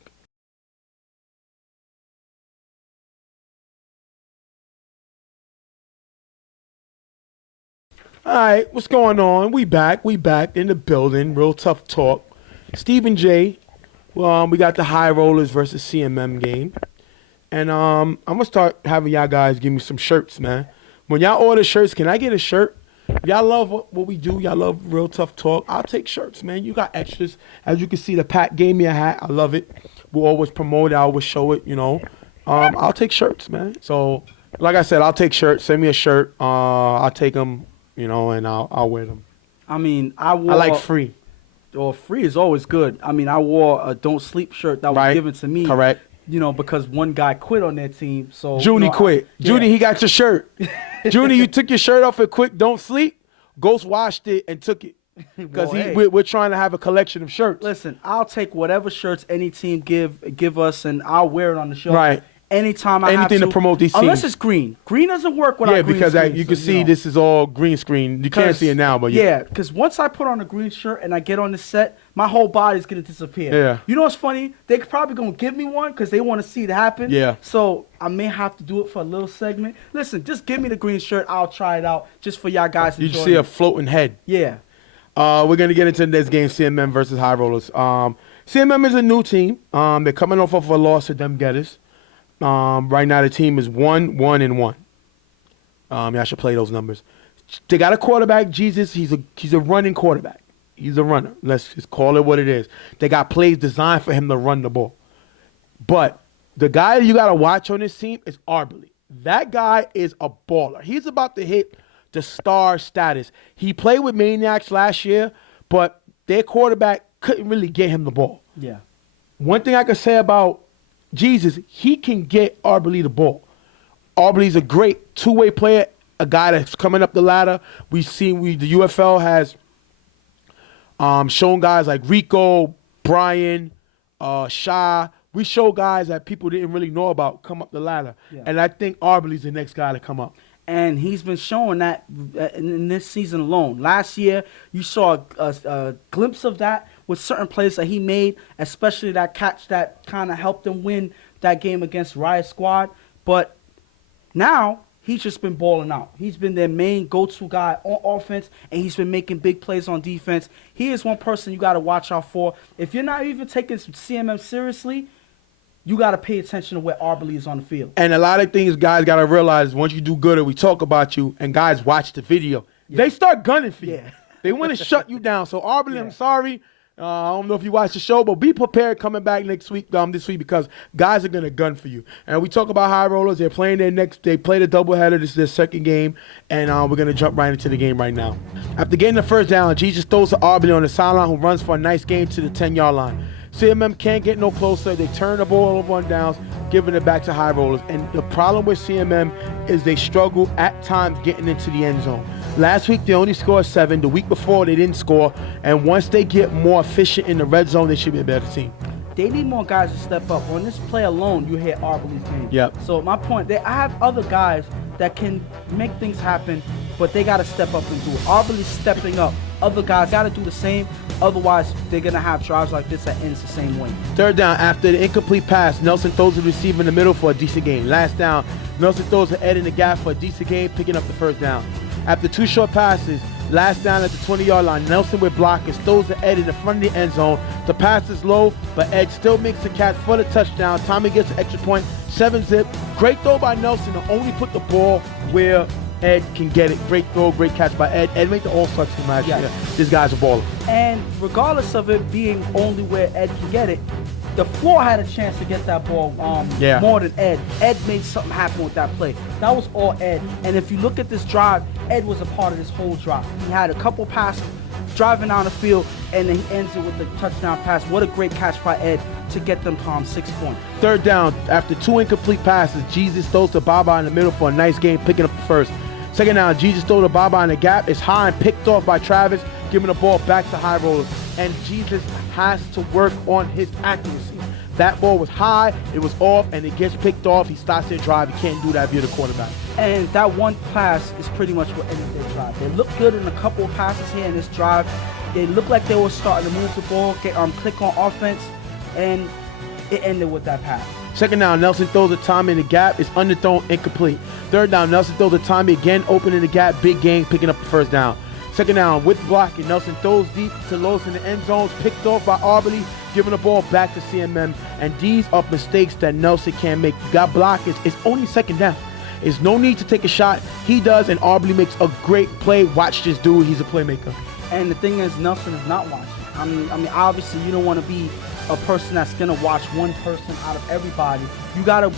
All right, what's going on? We back in the building. Real tough talk. Stephen J. We got the High Rollers versus CMM game. And I'm going to start having y'all guys give me some shirts, man. When y'all order shirts, can I get a shirt? Y'all love what we do. Y'all love real tough talk. I'll take shirts, man. You got extras. As you can see, the Pat gave me a hat. I love it. We'll always promote it. I always show it, I'll take shirts, man. So, like I said, I'll take shirts. Send me a shirt. I'll take them. And I'll wear them. I mean, I like free. Well, free is always good. I mean, I wore a Don't Sleep shirt that was given to me. Correct. Because one guy quit on their team. So Junie quit. Junie, he got your shirt. Junie, you took your shirt off at Quick Don't Sleep. Ghost washed it and took it. Because we're trying to have a collection of shirts. Listen, I'll take whatever shirts any team give us, and I'll wear it on the show. Right. Anytime I have anything to promote these teams. Unless it's green. Green doesn't work without green because screen, you can see this is all green screen. You can't see it now, but yeah. Because once I put on a green shirt and I get on the set, my whole body's going to disappear. Yeah. You know what's funny? They're probably going to give me one because they want to see it happen. Yeah. So I may have to do it for a little segment. Listen, just give me the green shirt. I'll try it out just for y'all guys to enjoy. You see a floating head. Yeah. We're going to get into this game, CMM versus High Rollers. CMM is a new team. They're coming off of a loss to Them Getters. Right now the team is 1-1-1. Y'all should play those numbers. They got a quarterback, Jesus. He's a running quarterback. He's a runner. Let's just call it what it is. They got plays designed for him to run the ball. But the guy you got to watch on this team is Arbley. That guy is a baller. He's about to hit the star status. He played with Maniacs last year, but their quarterback couldn't really get him the ball. Yeah. One thing I could say about Jesus, he can get Arbley the ball. Arbley's a great two-way player, a guy that's coming up the ladder. The UFL has shown guys like Rico, Brian, Shah. We show guys that people didn't really know about come up the ladder. Yeah. And I think Arbley's the next guy to come up. And he's been showing that in this season alone. Last year, you saw a glimpse of that with certain plays that he made, especially that catch that kind of helped him win that game against Riot Squad. But now he's just been balling out. He's been their main go-to guy on offense, and he's been making big plays on defense. He is one person you got to watch out for. If you're not even taking CMM seriously, you got to pay attention to where Arbley is on the field. And a lot of things guys got to realize once you do good or we talk about you and guys watch the video, they start gunning for you. Yeah. They want to shut you down. So, Arbley, Yeah. I'm sorry. I don't know if you watched the show, but be prepared coming back this week because guys are going to gun for you. And we talk about high rollers. They're playing they played a doubleheader. This is their second game, and we're going to jump right into the game right now. After getting the first down, Jesus throws to Arbley on the sideline, who runs for a nice gain to the 10-yard line. CMM can't get no closer. They turn the ball over on downs, giving it back to high rollers. And the problem with CMM is they struggle at times getting into the end zone. Last week, they only scored 7. The week before, they didn't score. And once they get more efficient in the red zone, they should be a better team. They need more guys to step up. On this play alone, you hit Arbley's game. Yep. So my point, I have other guys that can make things happen, but they got to step up and do it. Arbley's stepping up. Other guys got to do the same. Otherwise, they're going to have drives like this that ends the same way. Third down, after the incomplete pass, Nelson throws the receiver in the middle for a decent gain. Last down, Nelson throws an Ed in the gap for a decent gain, picking up the first down. After 2 short passes, last down at the 20-yard line, Nelson with blockers throws the Ed in the front of the end zone. The pass is low, but Ed still makes the catch for the touchdown. Tommy gets an extra point, 7-zip. Great throw by Nelson to only put the ball where Ed can get it. Great throw, great catch by Ed. Ed made the All-Star team last year. This guy's a baller. And regardless of it being only where Ed can get it, the floor had a chance to get that ball more than Ed. Ed made something happen with that play. That was all Ed. And if you look at this drive, Ed was a part of this whole drive. He had a couple passes driving down the field, and then he ends it with the touchdown pass. What a great catch by Ed to get them 6 points. Third down, after 2 incomplete passes, Jesus throws to Baba in the middle for a nice game, picking up the first. Second down, Jesus throws to Baba in the gap. It's high and picked off by Travis, giving the ball back to high rollers. And Jesus has to work on his accuracy. That ball was high, it was off, and it gets picked off. He starts their drive. He can't do that via the quarterback. And that one pass is pretty much what ended their drive. They looked good in a couple of passes here in this drive. They looked like they were starting to move the ball, click on offense, and it ended with that pass. Second down, Nelson throws a Tommy in the gap. It's underthrown, incomplete. Third down, Nelson throws a Tommy again, opening the gap, big gain, picking up the first down. Second down, with blocking, Nelson throws deep to Lowe's in the end zones, picked off by Arbley, giving the ball back to CMM. And these are mistakes that Nelson can't make. You got blockers. It's only second down. There's no need to take a shot. He does, and Arbley makes a great play. Watch this dude. He's a playmaker. And the thing is, Nelson is not watching. I mean, obviously, you don't want to be a person that's going to watch one person out of everybody. You got to,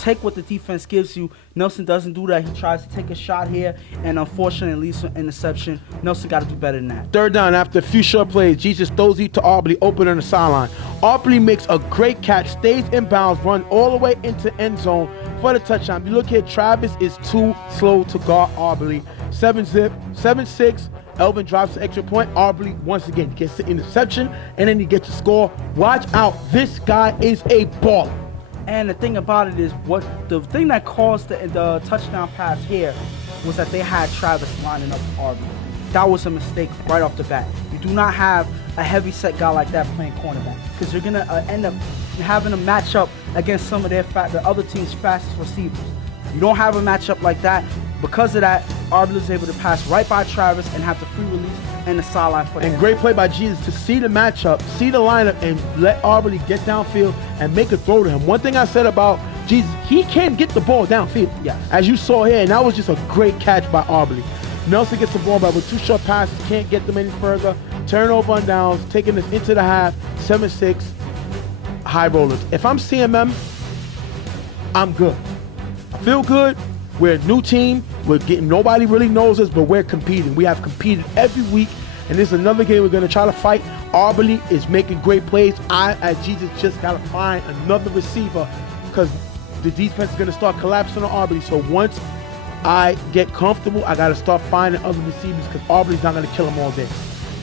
take what the defense gives you. Nelson doesn't do that. He tries to take a shot here, and unfortunately, leads to an interception. Nelson got to do better than that. Third down, after a few short plays, Jesus throws it to Arbley, open on the sideline. Arbley makes a great catch, stays inbounds, run all the way into end zone for the touchdown. You look here, Travis is too slow to guard Arbley. 7-zip, 7-6. Elvin drops the extra point. Arbley once again gets the interception, and then he gets the score. Watch out. This guy is a baller. And the thing about it is, the thing that caused the touchdown pass here was that they had Travis lining up Arbley. That was a mistake right off the bat. You do not have a heavy set guy like that playing cornerback, because you're going to end up having a matchup against some of the other team's fastest receivers. You don't have a matchup like that. Because of that, Arbley was able to pass right by Travis and have the free release and the sideline for him. And great play by Jesus to see the matchup, see the lineup, and let Arbley get downfield and make a throw to him. One thing I said about Jesus, he can get the ball downfield. Yes. As you saw here, and that was just a great catch by Arbley. Nelson gets the ball back with 2 short passes, can't get them any further. Turnover on downs, taking this into the half, 7-6, high rollers. If I'm CMM, I'm good. I feel good. We're a new team. Nobody really knows us, but we're competing. We have competed every week, and this is another game we're going to try to fight. Arbley is making great plays. I, as Jesus, just got to find another receiver, because the defense is going to start collapsing on Arbley. So once I get comfortable, I got to start finding other receivers, because Arbley's not going to kill them all day.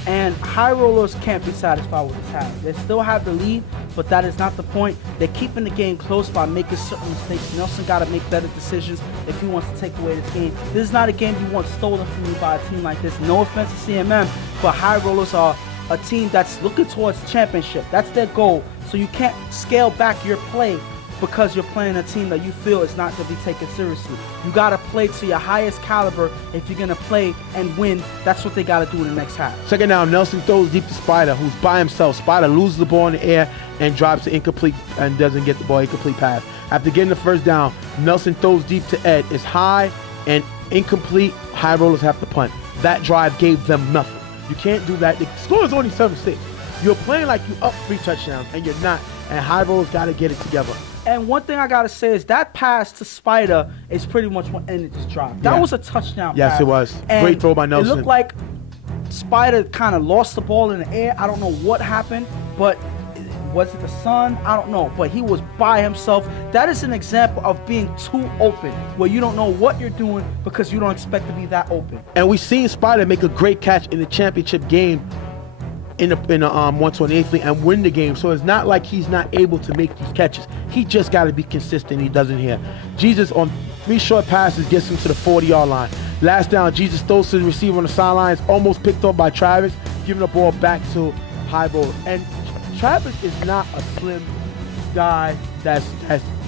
And high rollers can't be satisfied with this half. They still have the lead, but that is not the point. They're keeping the game close by making certain mistakes. Nelson got to make better decisions if he wants to take away this game. This is not a game you want stolen from you by a team like this. No offense to CMM, but high rollers are a team that's looking towards championship. That's their goal. So you can't scale back your play because you're playing a team that you feel is not to be taken seriously. You got to play to your highest caliber if you're going to play and win. That's what they got to do in the next half. Second down, Nelson throws deep to Spider, who's by himself. Spider loses the ball in the air and drops it incomplete and doesn't get the ball, incomplete pass. After getting the first down, Nelson throws deep to Ed. It's high and incomplete. High rollers have to punt. That drive gave them nothing. You can't do that. The score is only 7-6. You're playing like you up 3 touchdowns, and you're not. And High rollers got to get it together. And one thing I got to say is that pass to Spider is pretty much what ended this drive. That was a touchdown pass. Yes, it was. And great throw by Nelson. It looked like Spider kind of lost the ball in the air. I don't know what happened, but was it the sun? I don't know, but he was by himself. That is an example of being too open, where you don't know what you're doing because you don't expect to be that open. And we've seen Spider make a great catch in the championship game in the 128th league and win the game. So it's not like he's not able to make these catches. He just got to be consistent. He doesn't here. Jesus on 3 short passes gets him to the 40-yard line. Last down, Jesus throws to the receiver on the sidelines, almost picked up by Travis, giving the ball back to High roller. And Travis is not a slim guy that's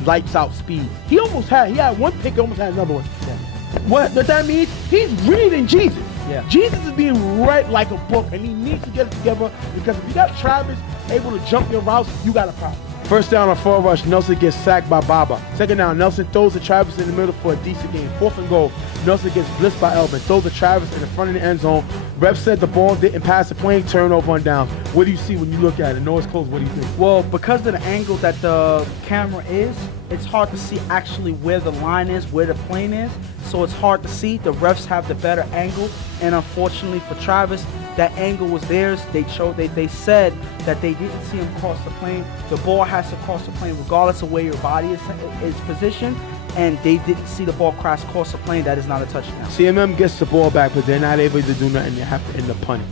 lights out speed. He had one pick, almost had another one. Yeah. What that means? He's reading Jesus. Yeah. Jesus is being read like a book, and he needs to get it together, because if you got Travis able to jump your routes, you got a problem. First down on forward rush, Nelson gets sacked by Baba. Second down, Nelson throws to Travis in the middle for a decent gain. 4th and goal, Nelson gets blitzed by Elvin, throws to Travis in the front of the end zone. Ref said the ball didn't pass the plane, turnover on downs. What do you see when you look at it? No, it's close. What do you think? Well, because of the angle that the camera is, it's hard to see actually where the line is, where the plane is. So it's hard to see. The refs have the better angle, and unfortunately for Travis, that angle was theirs. They said that they didn't see him cross the plane. The ball has to cross the plane regardless of where your body is positioned, and they didn't see the ball cross the plane. That is not a touchdown. CMM gets the ball back, but they're not able to do nothing. They have to end up punting.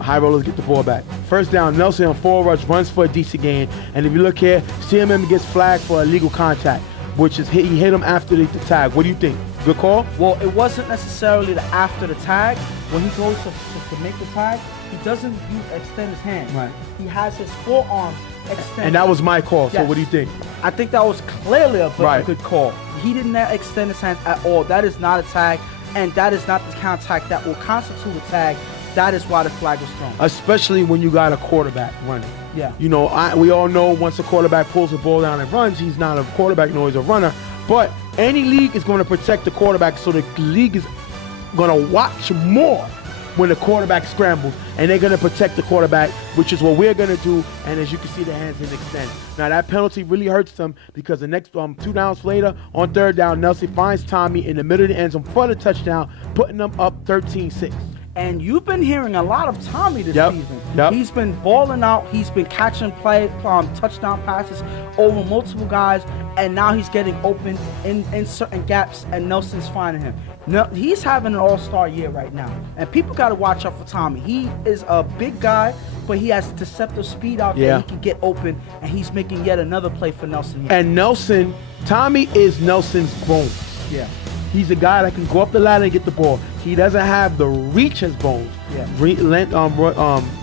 High rollers get the ball back. First down, Nelson on forward rush runs for a decent gain. And if you look here, CMM gets flagged for illegal contact, which is he hit him after the tag. What do you think? Good call? Well, it wasn't necessarily the after the tag. When he goes to make the tag, he doesn't extend his hand. Right. He has his forearms extended. And that was my call. Yes. So what do you think? I think that was clearly a Right. good call. He did not extend his hand at all. That is not a tag, and that is not the contact that will constitute a tag. That is why the flag was thrown. Especially when you got a quarterback running. Yeah. You know, we all know once a quarterback pulls the ball down and runs, he's not a quarterback, nor he's a runner. But any league is going to protect the quarterback, so the league is going to watch more when the quarterback scrambles, and they're going to protect the quarterback, which is what we're going to do. And as you can see, the hands didn't extend. Now that penalty really hurts them, because the next 2 downs later, on 3rd down, Nelson finds Tommy in the middle of the end zone for the touchdown, putting them up 13-6. And you've been hearing a lot of Tommy this season. Yep. He's been balling out. He's been catching touchdown passes over multiple guys, and now he's getting open in certain gaps, and Nelson's finding him. No, he's having an all-star year right now, and people got to watch out for Tommy. He is a big guy, but he has deceptive speed out there. He can get open, and he's making yet another play for Nelson here. And Tommy is Nelson's Bones. Yeah. He's a guy that can go up the ladder and get the ball. He doesn't have the reach as Bones. Yeah.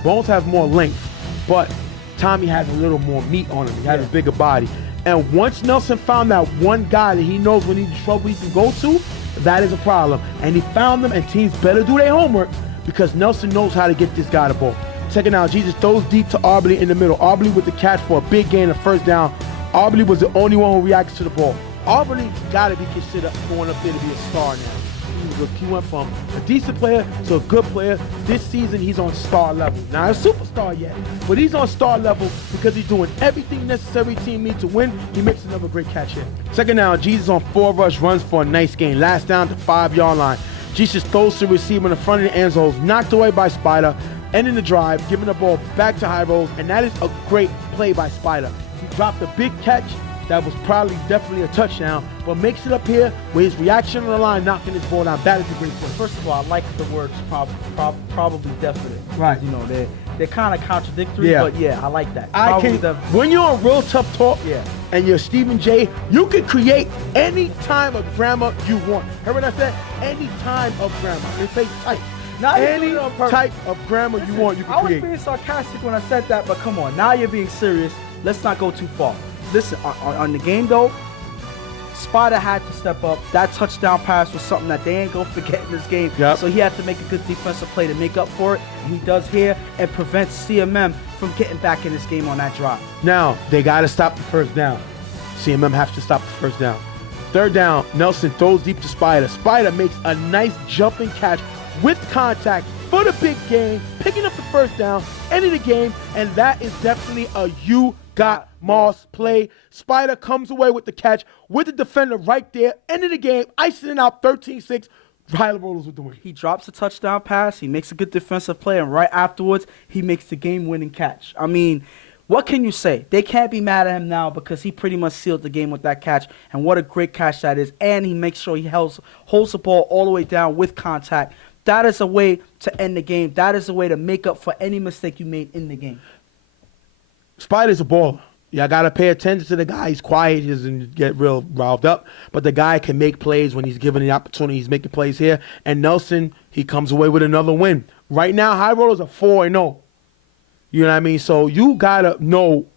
Bones has more length, but Tommy has a little more meat on him. He has a bigger body. And once Nelson found that one guy that he knows when he's in trouble he can go to, that is a problem. And he found them, and teams better do their homework, because Nelson knows how to get this guy the ball. Second down, Jesus throws deep to Arbery in the middle. Arbery with the catch for a big gain of 1st down. Arbery was the only one who reacted to the ball. Arbery got to be considered going up there to be a star now. He went from a decent player to a good player. This season, he's on star level. Not a superstar yet, but he's on star level because he's doing everything necessary team needs to win. He makes another great catch here. Second down, Jesus on forward rush runs for a nice gain. Last down to 5-yard line. Jesus throws to the receiver in the front of the end zone, knocked away by Spider, ending the drive, giving the ball back to High Rose, and that is a great play by Spider. He dropped a big catch that was probably definitely a touchdown, but makes it up here with his reaction on the line, knocking his ball down. That is a great play. First of all, I like the words probably definite. Right. You know, they're kind of contradictory, Yeah. but yeah, I like that. When you're on Real Tough Talk, Yeah. and you're Stephen J, you can create any time of grammar you want. Heard what I said? Any time of grammar. They say type. Now you're Any doing it on purpose. type of grammar you want, you I can was create. being sarcastic when I said that, but come on, now you're being serious. Let's not go too far. listen, on the game though, Spider had to step up. That touchdown pass was something that they ain't gonna forget in this game. Yep. So he had to make a good defensive play to make up for it. And he does here and prevents CMM from getting back in this game on that drive. Now, they got to stop the first down. CMM has to stop the first down. Third down, Nelson throws deep to Spider. Spider makes a nice jumping catch with contact for the big game, picking up the first down, ending the game, and that is definitely a you got Moss play. Spider comes away with the catch with the defender right there, ending the game, icing it out 13-6. Riot Rollers with the win. He drops a touchdown pass, he makes a good defensive play, and right afterwards, he makes the game-winning catch. I mean, what can you say? They can't be mad at him now because he pretty much sealed the game with that catch, and what a great catch that is. And he makes sure he holds the ball all the way down with contact. That is a way to end the game. That is a way to make up for any mistake you made in the game. Spider's a baller. Y'all got to pay attention to the guy. He's quiet. He doesn't get real riled up. But the guy can make plays when he's given the opportunity. He's making plays here. And Nelson, he comes away with another win. Right now, High Rollers are 4-0. You know what I mean? So you got to know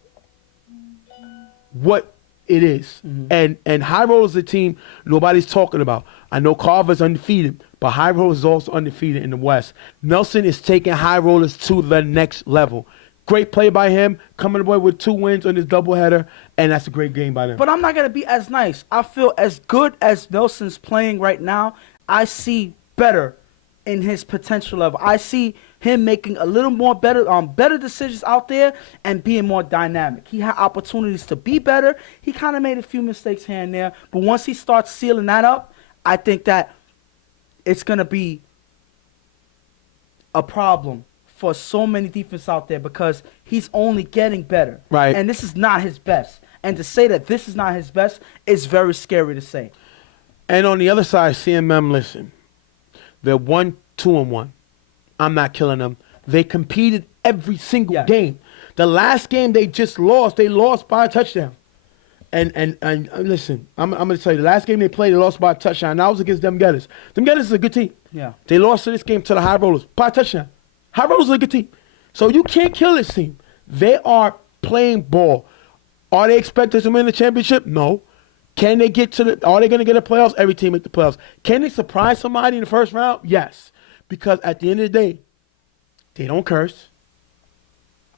what it is. Mm-hmm. And High Rollers is a team nobody's talking about. I know Carver's undefeated, but High Rollers is also undefeated in the West. Nelson is taking High Rollers to the next level. Great play by him, coming away with 2 wins on this doubleheader, and that's a great game by them. But I'm not going to be as nice. I feel as good as Nelson's playing right now, I see better in his potential level. I see him making a little more better decisions out there and being more dynamic. He had opportunities to be better. He kind of made a few mistakes here and there, but once he starts sealing that up, I think that it's going to be a problem for so many defense out there because he's only getting better. Right. And this is not his best. And to say that this is not his best is very scary to say. And on the other side, CMM, listen, they're 1-2-1. I'm not killing them. They competed every single game. The last game they just lost, they lost by a touchdown. And listen, I'm going to tell you, the last game they played, they lost by a touchdown. That was against Them Getters. Them Getters is a good team. Yeah. They lost to this game to the High Rollers by a touchdown. High Rollers are a good team. So you can't kill this team. They are playing ball. Are they expected to win the championship? No. Can they get to are they going to get the playoffs? Every team make the playoffs. Can they surprise somebody in the first round? Yes. Because at the end of the day, they don't curse.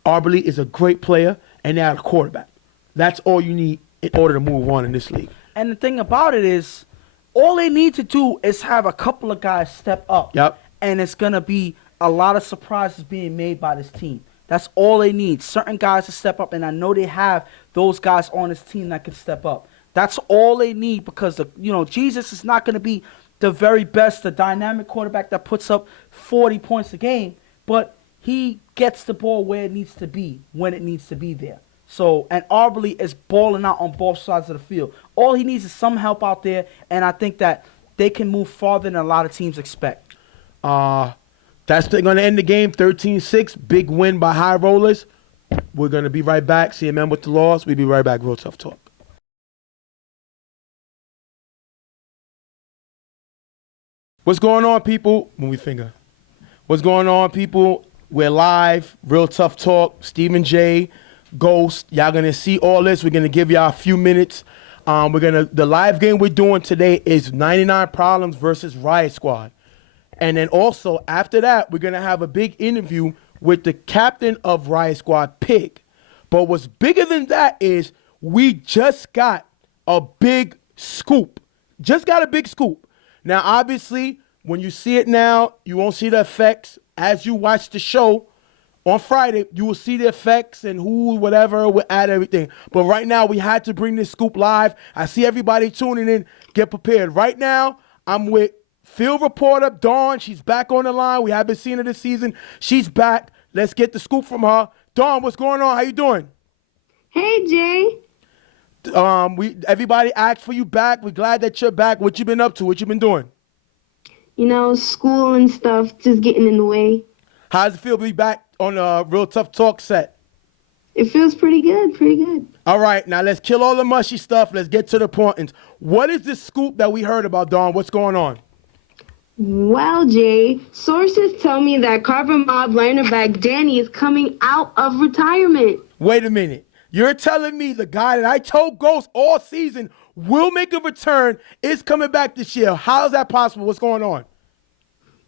Arberly is a great player, and they have a quarterback. That's all you need in order to move on in this league. And the thing about it is, all they need to do is have a couple of guys step up. Yep. And it's going to be a lot of surprises being made by this team. That's all they need. Certain guys to step up, and I know they have those guys on this team that can step up. That's all they need because Jesus is not going to be the very best, the dynamic quarterback that puts up 40 points a game, but he gets the ball where it needs to be when it needs to be there. So, and Arberly is balling out on both sides of the field. All he needs is some help out there, and I think that they can move farther than a lot of teams expect. That's going to end the game 13-6. Big win by High Rollers. We're going to be right back. CMM with the loss. We'll be right back. Real Tough Talk. What's going on, people? Movie finger. What's going on, people? We're live. Real Tough Talk. Stephen J. Ghost. Y'all going to see all this. We're going to give y'all a few minutes. The live game we're doing today is 99 Problems versus Riot Squad. And then also, after that, we're going to have a big interview with the captain of Riot Squad, Pig. But what's bigger than that is we just got a big scoop. Just got a big scoop. Now, obviously, when you see it now, you won't see the effects. As you watch the show on Friday, you will see the effects and who, whatever, will add everything. But right now, we had to bring this scoop live. I see everybody tuning in. Get prepared. Right now, I'm with field reporter Dawn. She's back on the line. We haven't seen her this season. She's back. Let's get the scoop from her. Dawn, what's going on? How you doing? Hey, Jay. Everybody asked for you back. We're glad that you're back. What you been up to? What you been doing? School and stuff, just getting in the way. How does it feel to be back on a Real Tough Talk set? It feels pretty good, pretty good. All right, now let's kill all the mushy stuff. Let's get to the point. What is this scoop that we heard about, Dawn? What's going on? Well, Jay, sources tell me that Carver Mob linebacker Danny is coming out of retirement. Wait a minute. You're telling me the guy that I told Ghost all season will make a return is coming back this year. How is that possible? What's going on?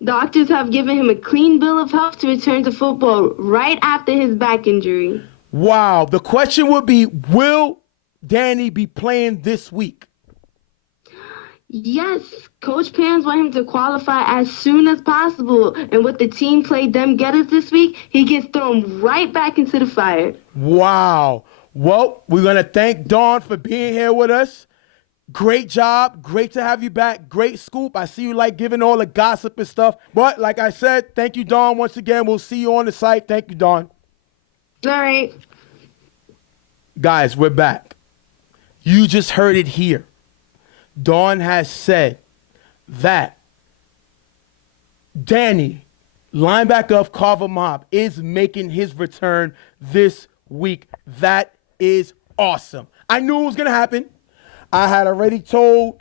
Doctors have given him a clean bill of health to return to football right after his back injury. Wow. The question would be, will Danny be playing this week? Yes, Coach Pams want him to qualify as soon as possible. And with the team played them Getters this week, he gets thrown right back into the fire. Wow. Well, we're going to thank Dawn for being here with us. Great job. Great to have you back. Great scoop. I see you like giving all the gossip and stuff. But like I said, thank you, Dawn, once again. We'll see you on the site. Thank you, Dawn. All right. Guys, we're back. You just heard it here. Dawn has said that Danny, linebacker of Carver Mob, is making his return this week. That is awesome. I knew it was going to happen. I had already told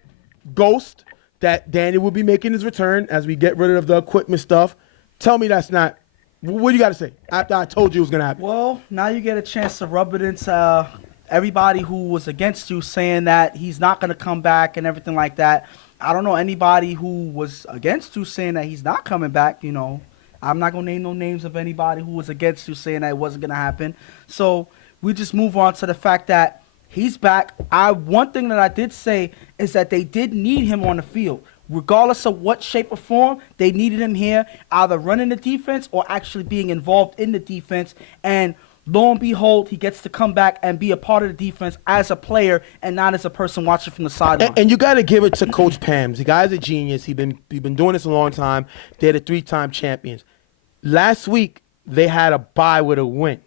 Ghost that Danny will be making his return as we get rid of the equipment stuff. Tell me that's not. What do you got to say after I told you it was going to happen? Well, now you get a chance to rub it into everybody who was against you, saying that he's not going to come back and everything like that. I don't know anybody who was against you saying that he's not coming back. You know, I'm not going to name no names of anybody who was against you saying that it wasn't going to happen. So we just move on to the fact that he's back. One thing that I did say is that they did need him on the field. Regardless of what shape or form, they needed him here, either running the defense or actually being involved in the defense. And lo and behold, he gets to come back and be a part of the defense as a player and not as a person watching from the sideline. And you got to give it to Coach Pams. The guy's a genius. He's been doing this a long time. They're the 3-time champions. Last week, they had a bye with a win,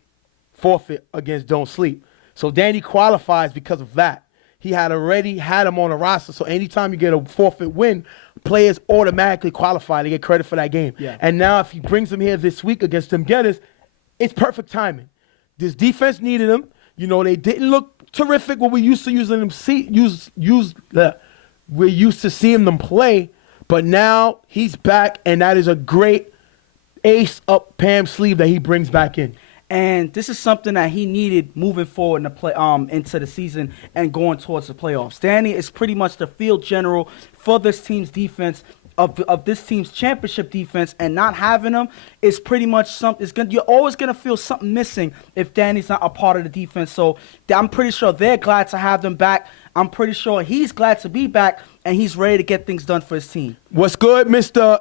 forfeit against Don't Sleep. So Danny qualifies because of that. He had already had him on the roster. So anytime you get a forfeit win, players automatically qualify. They get credit for that game. Yeah. And now if he brings him here this week against them Getters, it's perfect timing. This defense needed him. You know, they didn't look terrific when we used to using them we're used to seeing them play. But now he's back, and that is a great ace up Pam's sleeve that he brings back in. And this is something that he needed moving forward in the play, into the season and going towards the playoffs. Danny is pretty much the field general for this team's defense, of this team's championship defense, and not having him is pretty much something. You're always gonna feel something missing if Danny's not a part of the defense. So I'm pretty sure they're glad to have them back. I'm pretty sure he's glad to be back, and he's ready to get things done for his team. What's good, Mr.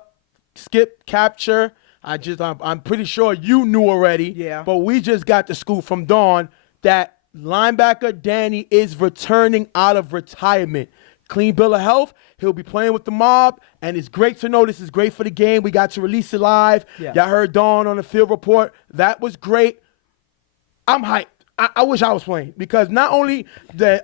Skip Capture? I'm pretty sure you knew already. Yeah. But we just got the scoop from Dawn that linebacker Danny is returning out of retirement. Clean bill of health. He'll be playing with the Mob, and it's great to know. This is great for the game. We got to release it live. Yeah. Y'all heard Dawn on the field report. That was great. I'm hyped. I wish I was playing, because not only that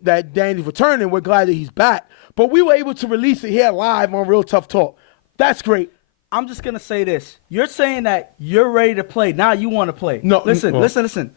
that Danny's returning, we're glad that he's back, but we were able to release it here live on Real Tough Talk. That's great. I'm just going to say this. You're saying that you're ready to play. Now you want to play. No. Listen.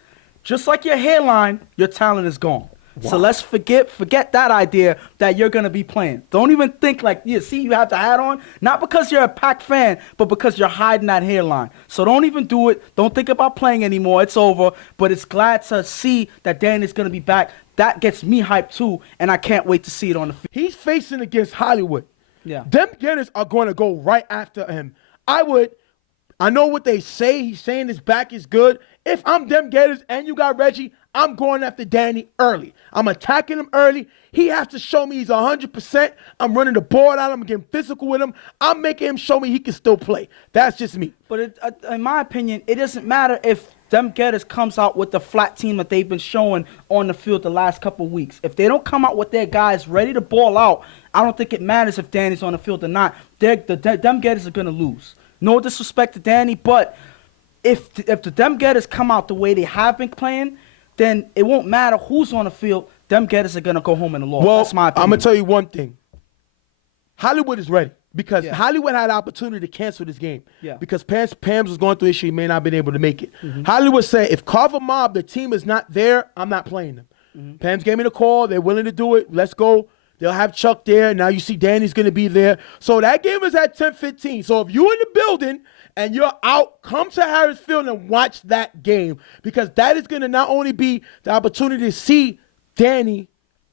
Just like your hairline, your talent is gone. Wow. So let's forget that idea that you're going to be playing. Don't even think like, you have the hat on. Not because you're a Pac fan, but because you're hiding that hairline. So don't even do it. Don't think about playing anymore. It's over. But it's glad to see that Danny's going to be back. That gets me hyped too, and I can't wait to see it on the field. He's facing against Hollywood. Yeah. Them Getters are going to go right after him. I know what they say. He's saying his back is good. If I'm them Getters and you got Reggie, I'm going after Danny early. I'm attacking him early. He has to show me he's 100%. I'm running the board out. I'm getting physical with him. I'm making him show me he can still play. That's just me. But in my opinion, it doesn't matter if them Getters comes out with the flat team that they've been showing on the field the last couple of weeks. If they don't come out with their guys ready to ball out, I don't think it matters if Danny's on the field or not. Them Getters are going to lose. No disrespect to Danny, but if the them Getters come out the way they have been playing, then it won't matter who's on the field. Them Getters are going to go home in the loss. Well, That's my opinion. I'm going to tell you one thing. Hollywood is ready, because Yeah. Hollywood had the opportunity to cancel this game. Yeah. Because Pams was going through issue. He may not have been able to make it. Hollywood said, if Carver Mob, the team is not there, I'm not playing them. Pams gave me the call. They're willing to do it. Let's go. They'll have Chuck there. Now you see Danny's going to be there. So that game is at 10:15. So if you're in the building and you're out, come to Harris Field and watch that game, because that is going to not only be the opportunity to see Danny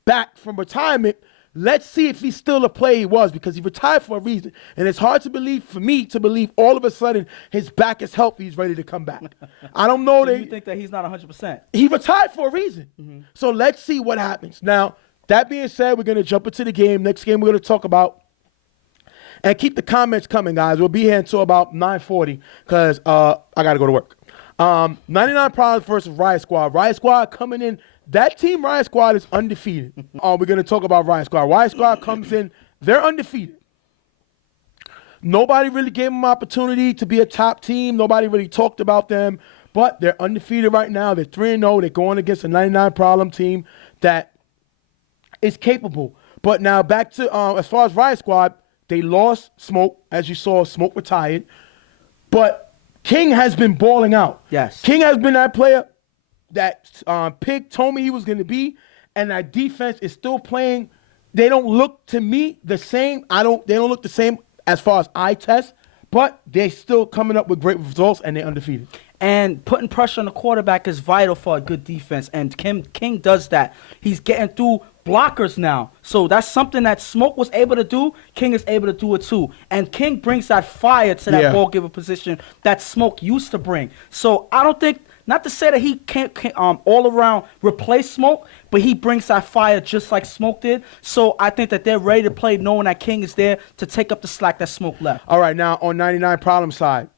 back from retirement. Let's see if he's still a player he was, because he retired for a reason. And it's hard to believe, for me, to believe all of a sudden his back is healthy, he's ready to come back. I don't know. So you think that he's not 100%? He retired for a reason. So let's see what happens. Now, that being said, we're going to jump into the game. Next game we're going to talk about. And keep the comments coming, guys. We'll be here until about 9:40 because I got to go to work. 99 Problems versus Riot Squad. Riot Squad coming in. That team, Riot Squad, is undefeated. We're going to talk about Riot Squad. Riot Squad comes in. They're undefeated. Nobody really gave them an opportunity to be a top team. Nobody really talked about them. But they're undefeated right now. They're 3-0. They're going against a 99 Problem team that is capable. But now back to as far as Riot Squad, they lost Smoke. As you saw, Smoke retired. But King has been balling out. Yes. King has been that player that Pig told me he was going to be, and that defense is still playing. They don't look to me the same. They don't look the same as far as eye test, but they're still coming up with great results, and they're undefeated. And putting pressure on the quarterback is vital for a good defense, and King does that. He's getting through blockers now. So that's something that Smoke was able to do. King is able to do it too. And King brings that fire to that ball giver position that Smoke used to bring. So I don't think, not to say that he can't all around replace Smoke, but he brings that fire just like Smoke did. So I think that they're ready to play knowing that King is there to take up the slack that Smoke left. All right, now on 99 Problem side,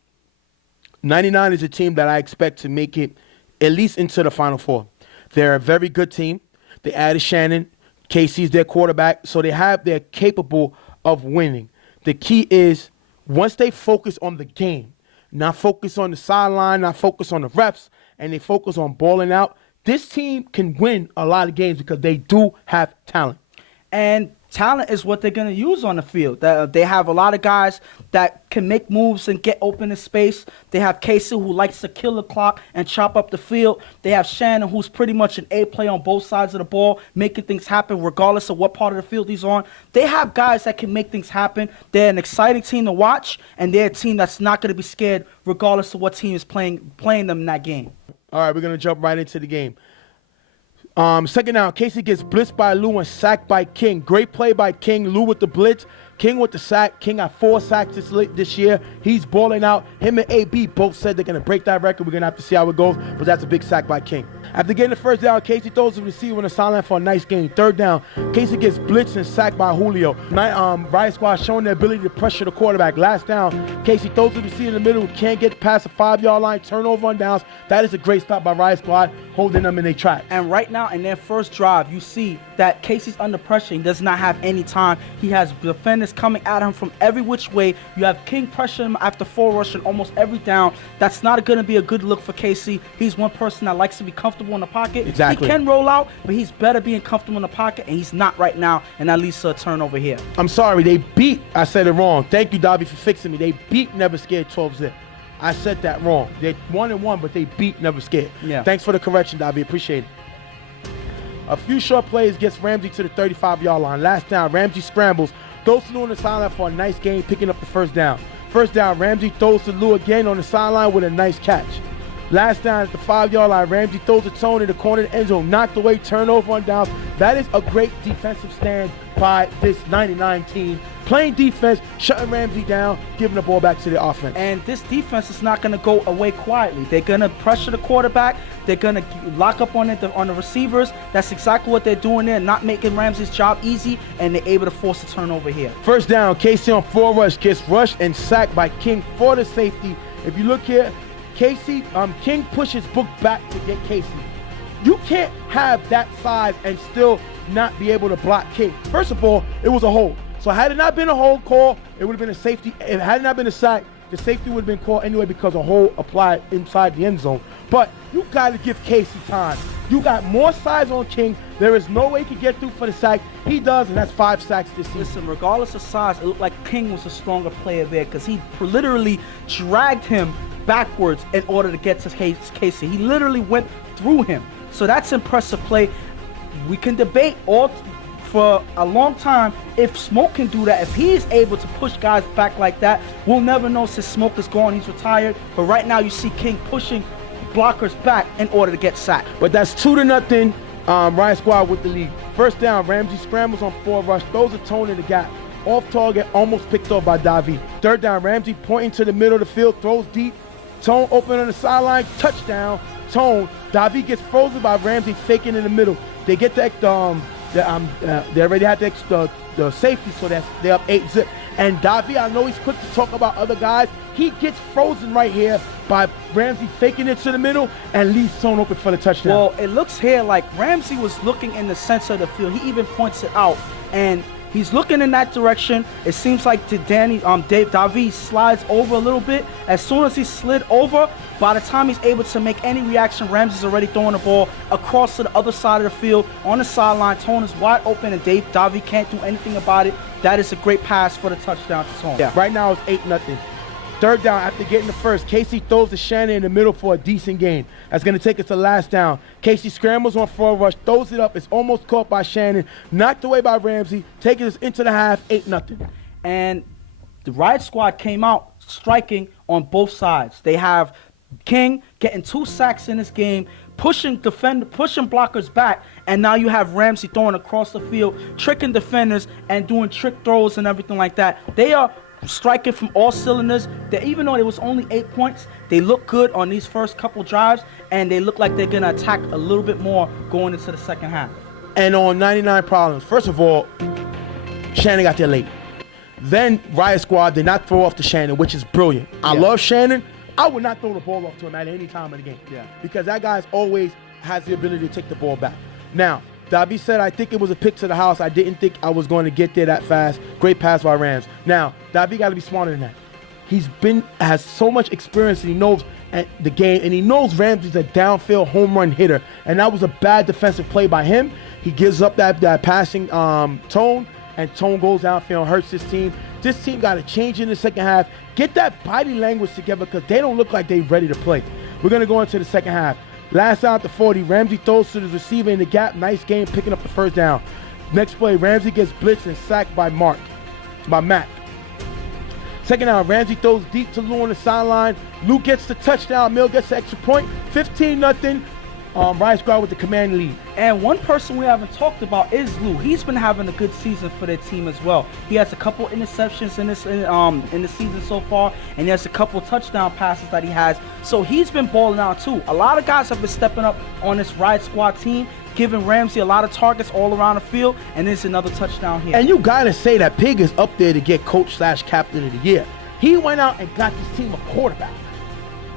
99 is a team that I expect to make it at least into the Final Four. They're a very good team. They added Shannon. KC's their quarterback, so they're capable of winning. The key is once they focus on the game, not focus on the sideline, not focus on the refs, and they focus on balling out, this team can win a lot of games because they do have talent. And talent is what they're going to use on the field. They have a lot of guys that can make moves and get open in space. They have Casey, who likes to kill the clock and chop up the field. They have Shannon, who's pretty much an A play on both sides of the ball, making things happen regardless of what part of the field he's on. They have guys that can make things happen. They're an exciting team to watch, and they're a team that's not going to be scared regardless of what team is playing them in that game. All right, we're going to jump right into the game. Second down, Casey gets blitzed by Lou and sacked by King. Great play by King. Lou with the blitz. King with the sack. King got 4 sacks this year. He's balling out. Him and AB both said they're going to break that record. We're going to have to see how it goes, but that's a big sack by King. After getting the first down, Casey throws the receiver on the sideline for a nice gain. Third down, Casey gets blitzed and sacked by Julio. Riot Squad showing their ability to pressure the quarterback. Last down, Casey throws the receiver in the middle. Can't get past the 5-yard line. Turnover on downs. That is a great stop by Riot Squad, holding them in their track. And right now, in their first drive, you see that Casey's under pressure. He does not have any time. He has defenders coming at him from every which way. You have King pressuring him after 4 rushing almost every down. That's not going to be a good look for Casey. He's one person that likes to be comfortable in the pocket. Exactly. He can roll out, but he's better being comfortable in the pocket, and he's not right now, and that leads to a turnover here. I'm sorry, they beat, I said it wrong. Thank you, Dobby, for fixing me. They beat Never Scared 12-zip. I said that wrong. They're 1-1, but they beat Never Scared. Yeah. Thanks for the correction, Dobby. Appreciate it. A few short plays gets Ramsey to the 35-yard line. Last down, Ramsey scrambles, throws to Lou on the sideline for a nice gain, picking up the first down. First down, Ramsey throws to Lou again on the sideline with a nice catch. Last down at the 5-yard line, Ramsey throws a Tone in the corner of the end zone, knocked away, turnover on downs. That is a great defensive stand by this 99 team. Playing defense, shutting Ramsey down, giving the ball back to the offense. And this defense is not going to go away quietly. They're going to pressure the quarterback. They're going to lock up on the receivers. That's exactly what they're doing there, not making Ramsey's job easy, and they're able to force a turnover here. First down, Casey on 4 rush gets rushed and sacked by King for the safety. If you look here, King pushes Book back to get Casey. You can't have that size and still not be able to block King. First of all, it was a hold. So had it not been a hold call, it would have been a safety. If it had not been a sack, the safety would have been called anyway because a hold applied inside the end zone. But you got to give Casey time. You got more size on King. There is no way he can get through for the sack. He does, and that's 5 sacks this season. Listen, regardless of size, it looked like King was a stronger player there because he literally dragged him backwards in order to get to Casey. He literally went through him. So that's impressive play. We can debate all for a long time, if Smoke can do that, if he's able to push guys back like that, we'll never know since Smoke is gone, he's retired. But right now you see King pushing blockers back in order to get sacked. But that's 2-0, Riot Squad with the lead. First down, Ramsey scrambles on 4 rush, throws a Tone in the gap. Off target, almost picked off by Davi. Third down, Ramsey pointing to the middle of the field, throws deep. Tone open on the sideline, touchdown. Tone, Davi gets frozen by Ramsey faking in the middle. They get they already had the safety, so they're up 8-zip. And Davi, I know he's quick to talk about other guys. He gets frozen right here by Ramsey faking it to the middle and leaves Tone open for the touchdown. Well, it looks here like Ramsey was looking in the center of the field. He even points it out, and he's looking in that direction. It seems like Davi slides over a little bit. As soon as he slid over, by the time he's able to make any reaction, Ramsey's already throwing the ball across to the other side of the field on the sideline. Tone is wide open, and Davi can't do anything about it. That is a great pass for the touchdown to Tone. Yeah. Right now it's 8-0. Third down, after getting the first, Casey throws to Shannon in the middle for a decent gain. That's going to take us to last down. Casey scrambles on 4 rush, throws it up. It's almost caught by Shannon, knocked away by Ramsey, taking us into the half, 8-0. And the Riot Squad came out striking on both sides. They have King getting 2 sacks in this game, pushing blockers back, and now you have Ramsey throwing across the field, tricking defenders and doing trick throws and everything like that. They are striking from all cylinders. Even though it was only 8 points, they look good on these first couple drives, and they look like they're going to attack a little bit more going into the second half. And on 99 problems, first of all, Shannon got there late. Then Riot Squad did not throw off to Shannon, which is brilliant. I love Shannon. I would not throw the ball off to him at any time in the game. Yeah. Because that guy's always has the ability to take the ball back. Now, Davi said, I think it was a pick to the house. I didn't think I was going to get there that fast. Great pass by Rams. Now, Davi got to be smarter than that. Has so much experience, and he knows the game, and he knows Ramsey's a downfield home run hitter, and that was a bad defensive play by him. He gives up that passing Tone, and Tone goes downfield and hurts his team. This team got to change in the second half. Get that body language together because they don't look like they're ready to play. We're going to go into the second half. Last out to 40, Ramsey throws to the receiver in the gap. Nice game, picking up the first down. Next play, Ramsey gets blitzed and sacked by Mac. Second down, Ramsey throws deep to Lou on the sideline. Lou gets the touchdown. Mill gets the extra point. 15-0. Riot Squad with the command lead. And one person we haven't talked about is Lou. He's been having a good season for their team as well. He has a couple interceptions in the season so far, and he has a couple touchdown passes that he has. So he's been balling out too. A lot of guys have been stepping up on this Riot Squad team, giving Ramsey a lot of targets all around the field, and there's another touchdown here. And you gotta say that Pig is up there to get coach/captain of the year. He went out and got this team a quarterback.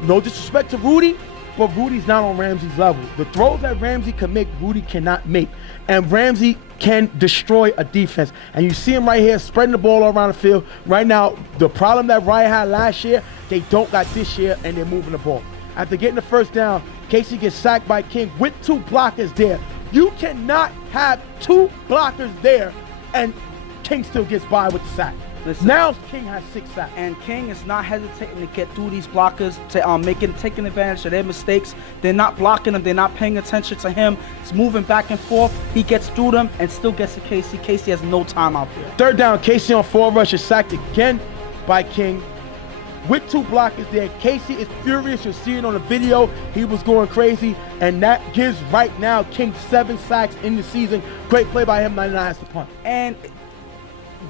No disrespect to Rudy, but Rudy's not on Ramsey's level. The throws that Ramsey can make, Rudy cannot make. And Ramsey can destroy a defense. And you see him right here spreading the ball all around the field. Right now, the problem that Riot had last year, they don't got this year, and they're moving the ball. After getting the first down, Casey gets sacked by King with 2 blockers there. You cannot have 2 blockers there, and King still gets by with the sack. Listen, now King has 6 sacks. And King is not hesitating to get through these blockers, taking advantage of their mistakes. They're not blocking him. They're not paying attention to him. It's moving back and forth. He gets through them and still gets to Casey. Casey has no time out there. Third down, Casey on 4 rushes, sacked again by King. With 2 blockers there, Casey is furious. You'll see it on the video. He was going crazy, and that gives right now King 7 sacks in the season. Great play by him. 99 has to punt. And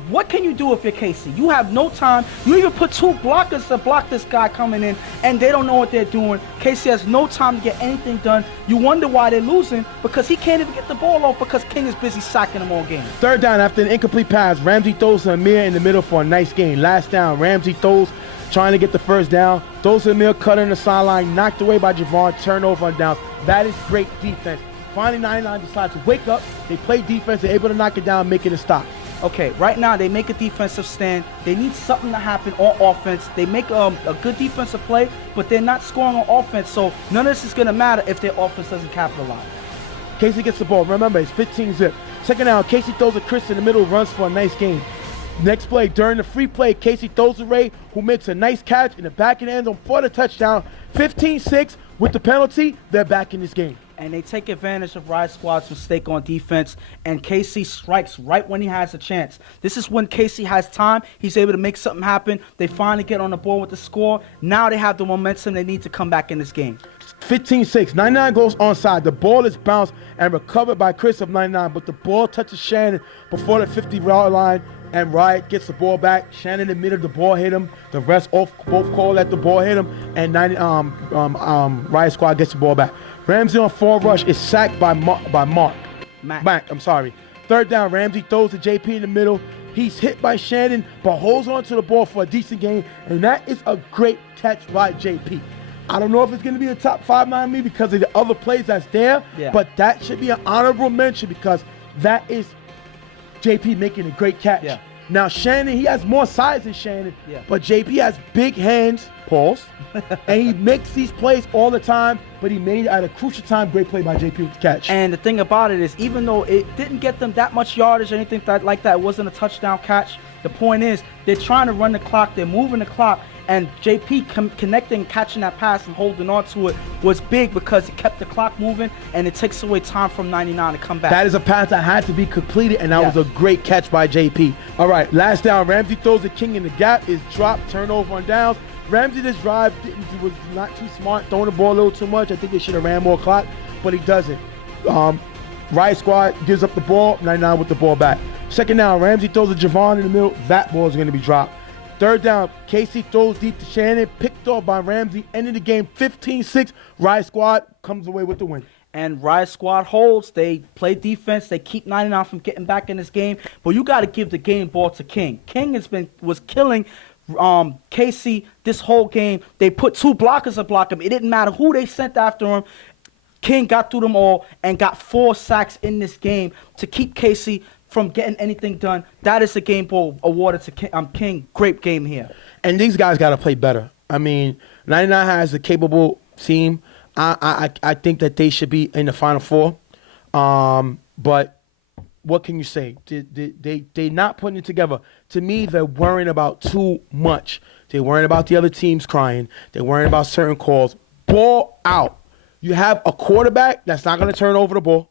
what can you do if you're Casey? You have no time. You even put 2 blockers to block this guy coming in, and they don't know what they're doing. Casey has no time to get anything done. You wonder why they're losing, because he can't even get the ball off because King is busy sacking him all game. Third down, after an incomplete pass, Ramsey throws to Amir in the middle for a nice gain. Last down, Ramsey throws, trying to get the first down. Throws to Amir, cut in the sideline, knocked away by Javon, turnover on down. That is great defense. Finally, 99 decides to wake up. They play defense. They're able to knock it down, making a stop. Okay, right now they make a defensive stand. They need something to happen on offense. They make a good defensive play, but they're not scoring on offense, so none of this is going to matter if their offense doesn't capitalize. Casey gets the ball. Remember, it's 15-zip. Second down, Casey throws a Chris in the middle, runs for a nice gain. Next play, during the free play, Casey throws to Ray, who makes a nice catch in the back of the end zone for the touchdown. 15-6 with the penalty. They're back in this game. And they take advantage of Riot Squad's mistake on defense, and KC strikes right when he has a chance. This is when KC has time. He's able to make something happen. They finally get on the board with the score. Now they have the momentum they need to come back in this game. 15-6. 99 goes onside. The ball is bounced and recovered by Chris of 99, but the ball touches Shannon before the 50-yard line, and Riot gets the ball back. Shannon admitted the ball hit him. The refs both called that the ball hit him, and Riot Squad gets the ball back. Ramsey on forward rush is sacked by Mac. I'm sorry. Third down, Ramsey throws to JP in the middle. He's hit by Shannon, but holds on to the ball for a decent gain, and that is a great catch by JP. I don't know if it's going to be a top 5 9 me because of the other plays that's there, but that should be an honorable mention because that is JP making a great catch. Yeah. Now, Shannon, he has more size than Shannon, but JP has big hands, pause, and he makes these plays all the time, but he made it at a crucial time. Great play by JP with the catch. And the thing about it is, even though it didn't get them that much yardage or anything like that, it wasn't a touchdown catch. The point is, they're trying to run the clock, they're moving the clock, and JP connecting, catching that pass and holding on to it was big because it kept the clock moving, and it takes away time from 99 to come back. That is a pass that had to be completed, and that was a great catch by JP. All right, last down, Ramsey throws the king in the gap, is dropped, turnover on downs. Ramsey, this drive was not too smart, throwing the ball a little too much. I think they should have ran more clock, but he doesn't. Riot Squad gives up the ball, 99 with the ball back. Second down, Ramsey throws a Javon in the middle. That ball is going to be dropped. Third down, Casey throws deep to Shannon, picked off by Ramsey, ended the game 15-6. Riot Squad comes away with the win. And Riot Squad holds. They play defense. They keep 99 from getting back in this game. But you got to give the game ball to King. King was killing Casey this whole game. They put 2 blockers to block him. It didn't matter who they sent after him. King got through them all and got 4 sacks in this game to keep Casey from getting anything done. That is a game ball awarded to King. Great game here. And these guys got to play better. I mean, 99 has a capable team. I think that they should be in the Final Four. But what can you say? They not putting it together. To me, they're worrying about too much. They're worrying about the other teams crying. They're worrying about certain calls. Ball out. You have a quarterback that's not going to turn over the ball.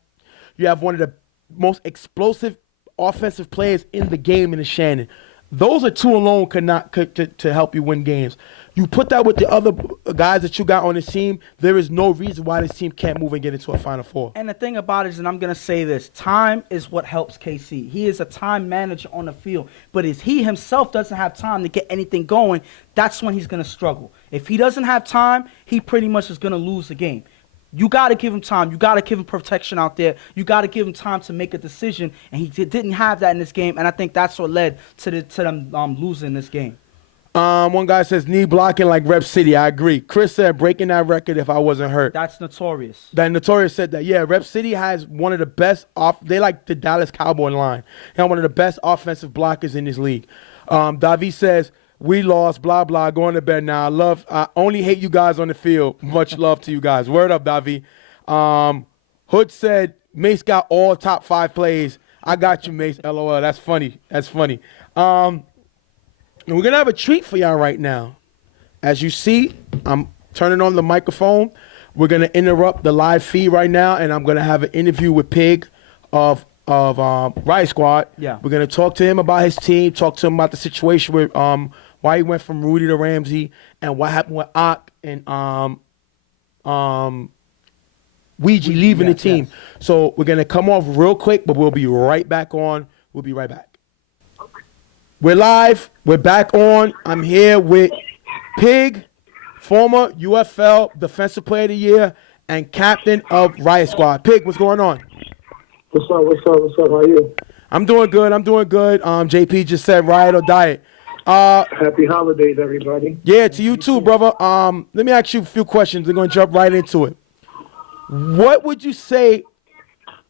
You have one of the most explosive offensive players in the game in the Shannon. Those are 2 alone to help you win games. You put that with the other guys that you got on this team, there is no reason why this team can't move and get into a Final Four. And the thing about it is, and I'm going to say this, time is what helps KC. He is a time manager on the field. But if he himself doesn't have time to get anything going, that's when he's going to struggle. If he doesn't have time, he pretty much is going to lose the game. You got to give him time. You got to give him protection out there. You got to give him time to make a decision, and he didn't have that in this game, and I think that's what led to them losing this game. One guy says, knee blocking like Rep City. I agree. Chris said, breaking that record if I wasn't hurt. That's Notorious. That Notorious said that. Yeah, Rep City has one of the best they like the Dallas Cowboy line. They have one of the best offensive blockers in this league. Davi says, we lost, blah, blah, going to bed now. I only hate you guys on the field. Much love to you guys. Word up, Davi. Hood said, Mace got all top 5 plays. I got you, Mace. LOL. That's funny. That's funny. And we're going to have a treat for y'all right now. As you see, I'm turning on the microphone. We're going to interrupt the live feed right now, and I'm going to have an interview with Pig of Riot Squad. Yeah. We're going to talk to him about his team, talk to him about the situation with why he went from Rudy to Ramsey, and what happened with Ak and Ouija leaving the team. Yes. So we're going to come off real quick, but we'll be right back on. We'll be right back. We're live. We're back on. I'm here with Pig, former UFL Defensive Player of the Year and captain of Riot Squad. Pig, what's going on? What's up? How are you? I'm doing good. JP just said riot or diet. Happy holidays, everybody. Yeah, to you too, brother. Let me ask you a few questions. We're going to jump right into it. What would you say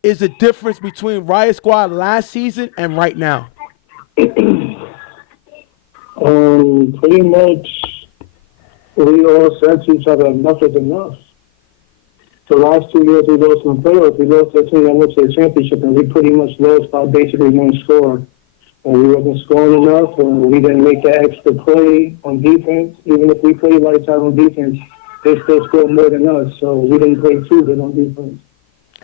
is the difference between Riot Squad last season and right now? Pretty much we all said to each other, enough is enough. The last 2 years we lost in the playoffs. We lost the team that went to the championship, and we pretty much lost by basically 1 score. And we wasn't scoring enough, and we didn't make that extra play on defense. Even if we played lights out on defense, they still scored more than us, so we didn't play too good on defense.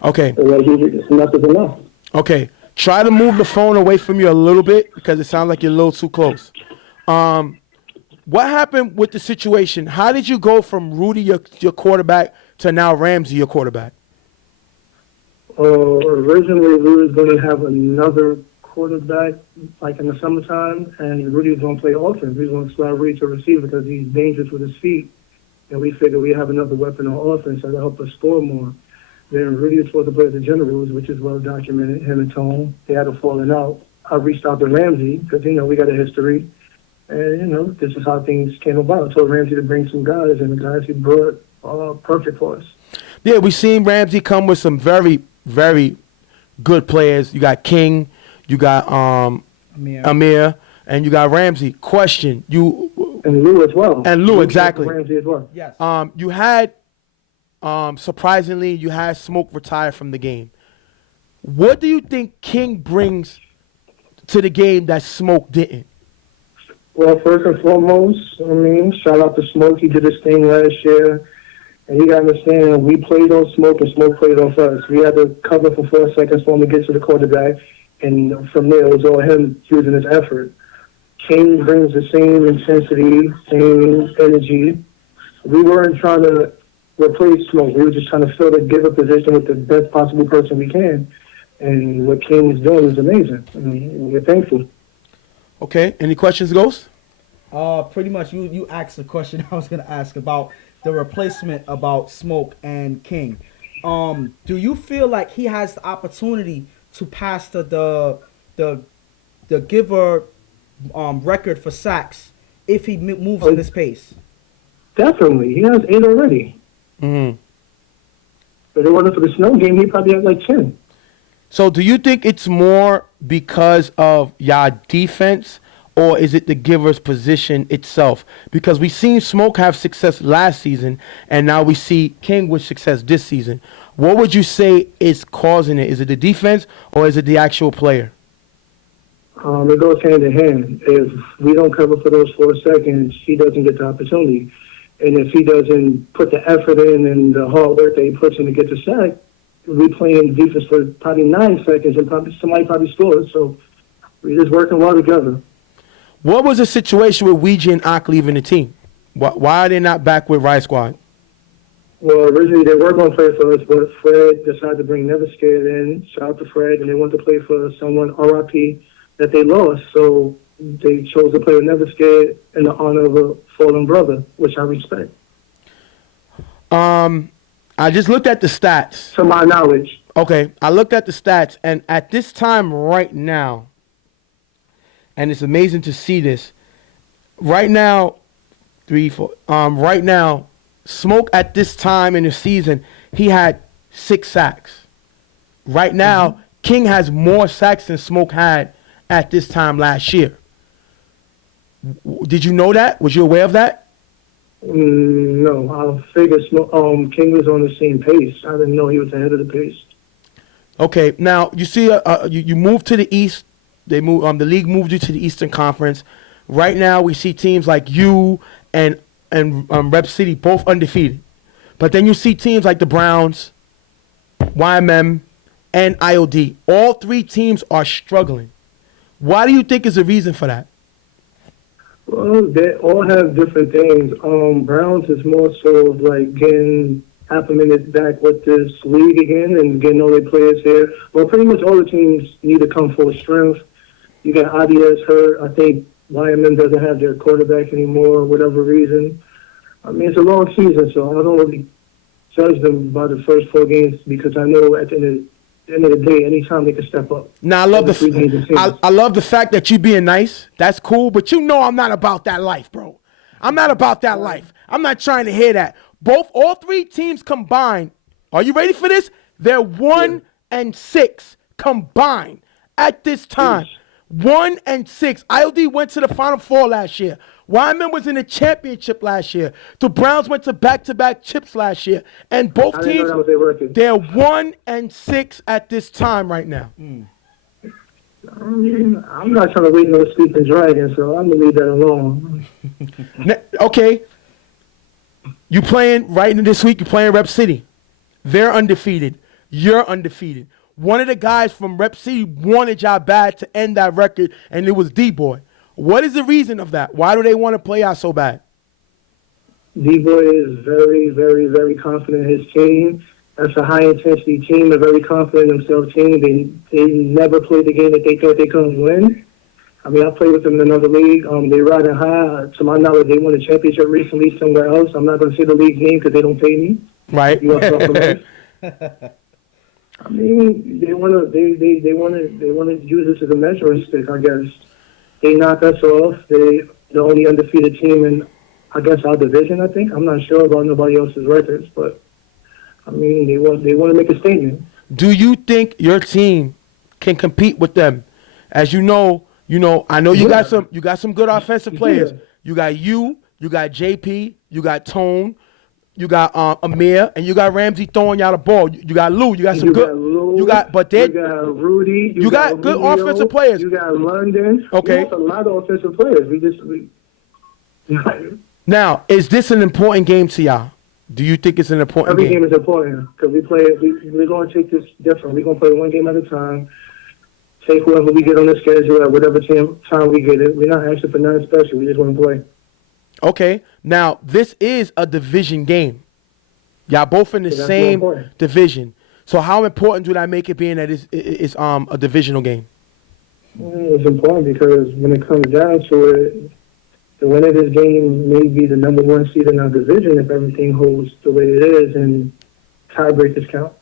Okay. Enough is enough. Okay. Try to move the phone away from you a little bit because it sounds like you're a little too close. What happened with the situation? How did you go from Rudy, your quarterback, to now Ramsey, your quarterback? Originally, we was going to have another quarterback, like in the summertime, and Rudy was going to play offense. We was going to slide Rudy to receiver because he's dangerous with his feet, and we figured we have another weapon on offense that'll help us score more. Then Rudy was supposed to play at the Generals, which is well documented. Him and Tone, they had a falling out. I reached out to Ramsey because we got a history, and this is how things came about. I told Ramsey to bring some guys, and the guys he brought are perfect for us. Yeah, we seen Ramsey come with some very, very good players. You got King, you got Amir, and you got Ramsey. Question and Lou as well. And Lou, exactly. Ramsey as well. Yes. You had surprisingly, you had Smoke retire from the game. What do you think King brings to the game that Smoke didn't? Well, first and foremost, shout out to Smoke. He did his thing last year. And you got to understand, we played on Smoke and Smoke played off us. We had to cover for 4 seconds for him to get to the quarterback. And from there, it was all him using his effort. King brings the same intensity, same energy. We weren't trying to replace Smoke. We were just trying to fill the giver position with the best possible person we can. And what King is doing is amazing. We're thankful. Okay. Any questions, Ghost? Pretty much you asked the question I was going to ask about the replacement about Smoke and King. Do you feel like he has the opportunity to pass the giver record for sacks if he moves in this pace? Definitely. He has 8 already. Mm-hmm. If it wasn't for the snow game, he probably had like 10. So do you think it's more because of y'all defense, or is it the giver's position itself? Because we seen Smoke have success last season, and now we see King with success this season. What would you say is causing it? Is it the defense, or is it the actual player? It goes hand in hand. If we don't cover for those 4 seconds, he doesn't get the opportunity. And if he doesn't put the effort in and the hard work that he puts in to get the sack, we playing defense for probably 9 seconds and somebody scores. So we're just working well together. What was the situation with Ouija and Ak leaving the team? Why are they not back with Riot Squad? Well, originally they were going to play for us, but Fred decided to bring Never Scared in. Shout out to Fred, and they wanted to play for someone, RIP, that they lost. So they chose to play with Never Scared in the honor of a fallen brother, which I respect. I just looked at the stats. To my knowledge. Okay, I looked at the stats, and at this time right now, and it's amazing to see this. Right now, 3, 4. Right now, Smoke at this time in the season, he had 6 sacks. Right now, King has more sacks than Smoke had at this time last year. Did you know that? Was you aware of that? No, I figured King was on the same pace. I didn't know he was ahead of the pace. Okay, now you see, you moved to the East. They moved. The league moved you to the Eastern Conference. Right now, we see teams like you and Rep City both undefeated, but then you see teams like the Browns, YMM, and IOD. All 3 teams are struggling. Why do you think is the reason for that? Well, they all have different things. Browns is more so of like getting acclimated back with this league again and getting all their players here. Well, pretty much all the teams need to come full strength. You got IDS hurt. I think YMN doesn't have their quarterback anymore, whatever reason. It's a long season, so I don't really judge them by the first 4 games because I know at the end of the day, anytime they can step up. Now, I love I love the fact that you being nice. That's cool, but you know I'm not about that life, bro. I'm not about that life. I'm not trying to hear that. All 3 teams combined. Are you ready for this? They're 1-6 combined at this time. 1-6. IOD went to the Final Four last year. Wyman was in the championship last year. The Browns went to back-to-back chips last year. And both teams, they're 1-6 at this time right now. I'm not trying to wait no sleeping dragon, so I'm going to leave that alone. Okay. You playing right this week, you're playing Rep City. They're undefeated. You're undefeated. One of the guys from Rep City wanted y'all bad to end that record, and it was D-Boy. What is the reason of that? Why do they want to play out so bad? D-Boy is very, very, very confident in his team. That's a high-intensity team, a very confident in themselves team. They never played the game that they thought they couldn't win. I mean, I played with them in another league. They riding high. To my knowledge, they won a championship recently somewhere else. I'm not going to say the league's name because they don't pay me. Right. I mean, they want to use this as a measuring stick, I guess. They knock us off. They're the only undefeated team in, I guess, our division, I think. I'm not sure about nobody else's records, but, I mean, they want to make a statement. Do you think your team can compete with them? As you know, I know you got some good offensive players. Yeah. You got you got JP, you got Tone, you got Amir, and you got Ramsey throwing y'all the ball. You got Lou. You got some good. Lou, you got, but they. You got Rudy. You got good Rubio, offensive players. You got London. Okay. We have a lot of offensive players. Now, is this an important game to y'all? Do you think it's an important Every game? game is important because we're going to take this different. We're going to play one game at a time. Take whoever we get on the schedule at whatever time we get it. We're not asking for nothing special. We just want to play. Okay. Now, this is a division game. Y'all both in the same division. So how important do that make it being that it's a divisional game? It's important because when it comes down to it, the winner of this game may be the number one seed in our division if everything holds the way it is and tiebreakers count.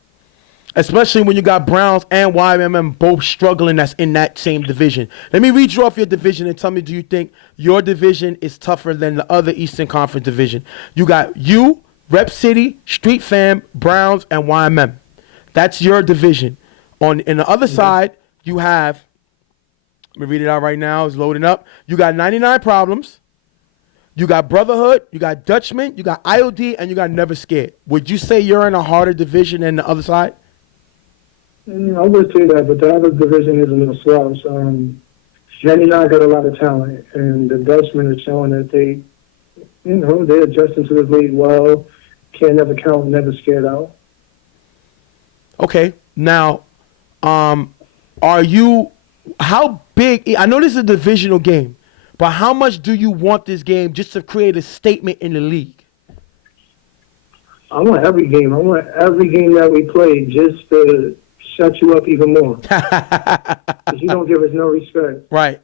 Especially when you got Browns and YMM both struggling that's in that same division. Let me read you off your division and tell me, do you think your division is tougher than the other Eastern Conference division? You got you, Rep City, Street Fam, Browns, and YMM. That's your division. In the other side, you have, let me read it out right now. It's loading up. You got 99 Problems. You got Brotherhood. You got Dutchman. You got IOD, and you got Never Scared. Would you say you're in a harder division than the other side? I would say that, but the other division is in the slouch. Jenny and I got a lot of talent, and the Dutchmen are showing that they're adjusting to the league well. Can't never count, never scared out. Okay. Now, how big? I know this is a divisional game, but how much do you want this game just to create a statement in the league? I want every game. I want every game that we play just to shut you up even more. Because you don't give us no respect. Right.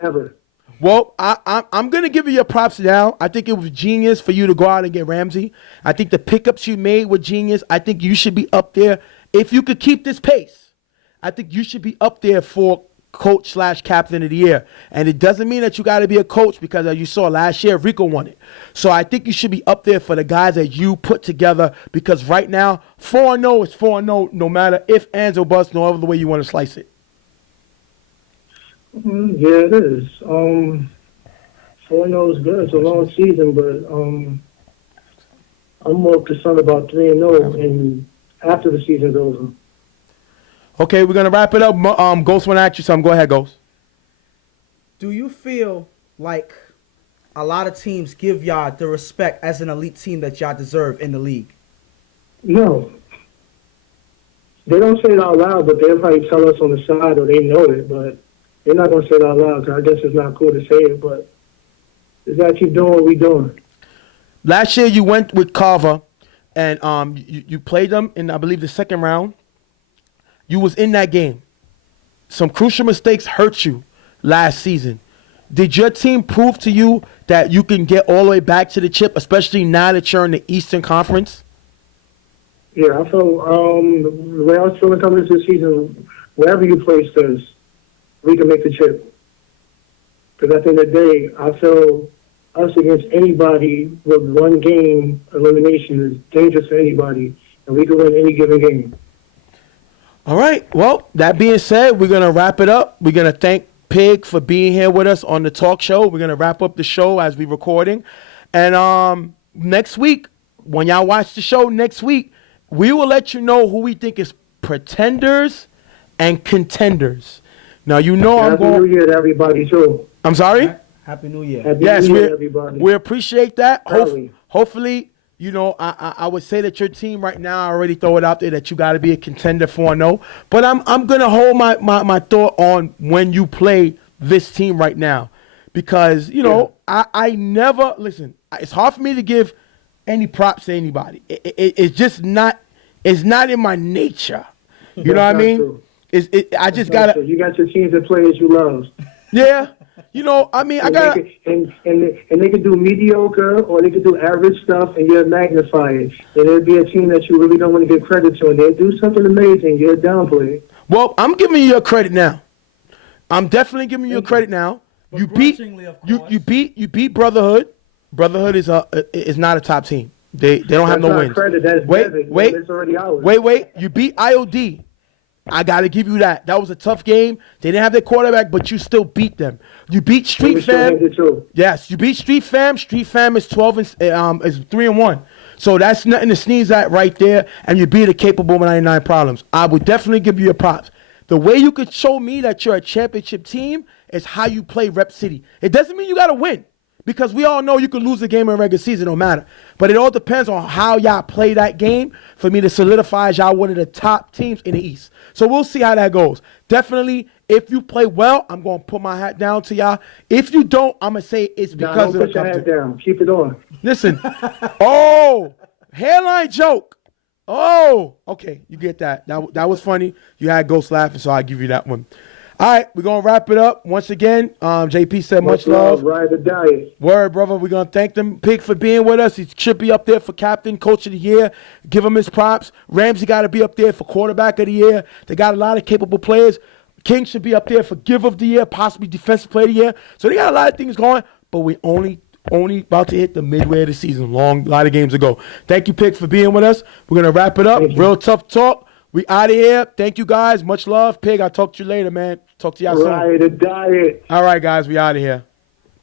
Ever. Well, I'm going to give you your props now. I think it was genius for you to go out and get Ramsey. I think the pickups you made were genius. I think you should be up there. If you could keep this pace, I think you should be up there for coach/captain of the year. And it doesn't mean that you got to be a coach because, as you saw last year, Rico won it. So I think you should be up there for the guys that you put together because right now, 4-0 is 4-0 no matter if, ands, or buts, no other way you want to slice it. Yeah, it is. 4-0 is good. It's a long season, but I'm more concerned about 3-0 and after the season's over. Okay, we're going to wrap it up. Ghost want to ask you something. Go ahead, Ghost. Do you feel like a lot of teams give y'all the respect as an elite team that y'all deserve in the league? No. They don't say it out loud, but they'll probably tell us on the side or they know it, but they're not going to say it out loud because I guess it's not cool to say it, but just got to keep doing what we're doing. Last year you went with Carver and you played them in, I believe, the second round. You was in that game. Some crucial mistakes hurt you last season. Did your team prove to you that you can get all the way back to the chip, especially now that you're in the Eastern Conference? Yeah, I felt the way I was feeling coming into the season, wherever you place us, we can make the chip. Because at the end of the day, I feel us against anybody with one game elimination is dangerous for anybody, and we can win any given game. All right. Well, that being said, we're going to wrap it up. We're going to thank Pig for being here with us on the talk show. We're going to wrap up the show as we're recording. And next week, when y'all watch the show next week, we will let you know who we think is pretenders and contenders. Now, you know Happy New Year to everybody, too. I'm sorry? Happy New Year. Happy New Year, everybody. We appreciate that. Hopefully, You know, I would say that your team right now, I already throw it out there that you got to be a contender 4-0. But I'm gonna hold my thought on when you play this team right now, because you know I never listen. It's hard for me to give any props to anybody. It's just not. It's not in my nature. You know what I mean? True. I just gotta. True. You got your teams and players you love. Yeah. You know, I mean, I gotta. And they can do mediocre or they can do average stuff, and you're magnifying. And there'll be a team that you really don't want to give credit to, and they do something amazing. You're downplaying. Well, I'm giving you your credit now. I'm definitely giving you your credit now. You beat you beat Brotherhood. Brotherhood is not a top team. They don't have no wins. Credit. That's wait. It's already ours. Wait. You beat IOD. I got to give you that. That was a tough game. They didn't have their quarterback, but you still beat them. You beat Street Fam. Yes, you beat Street Fam. Street Fam is 12 and is 3-1. So that's nothing to sneeze at right there. And you beat a capable 99 problems. I would definitely give you your props. The way you could show me that you're a championship team is how you play Rep City. It doesn't mean you got to win, because we all know you can lose a game in regular season, no matter. But it all depends on how y'all play that game for me to solidify as y'all one of the top teams in the East. So we'll see how that goes. Definitely, if you play well, I'm going to put my hat down to y'all. If you don't, I'm going to say it's because of the competition. Put your hat down. Keep it on. Listen. Oh, hairline joke. Oh, okay. You get that. That was funny. You had Ghost laughing, so I'll give you that one. All right, we're going to wrap it up. Once again, JP said much love. Ride the diet. Word, brother. We're going to thank them, Pig, for being with us. He should be up there for Captain, Coach of the Year. Give him his props. Ramsey got to be up there for Quarterback of the Year. They got a lot of capable players. King should be up there for Give of the Year, possibly Defensive Player of the Year. So they got a lot of things going, but we only about to hit the midway of the season. A lot of games to go. Thank you, Pig, for being with us. We're going to wrap it up. Real tough talk. We out of here. Thank you, guys. Much love. Pig, I'll talk to you later, man. Talk to y'all soon. Ride the diet. All right, guys. We out of here.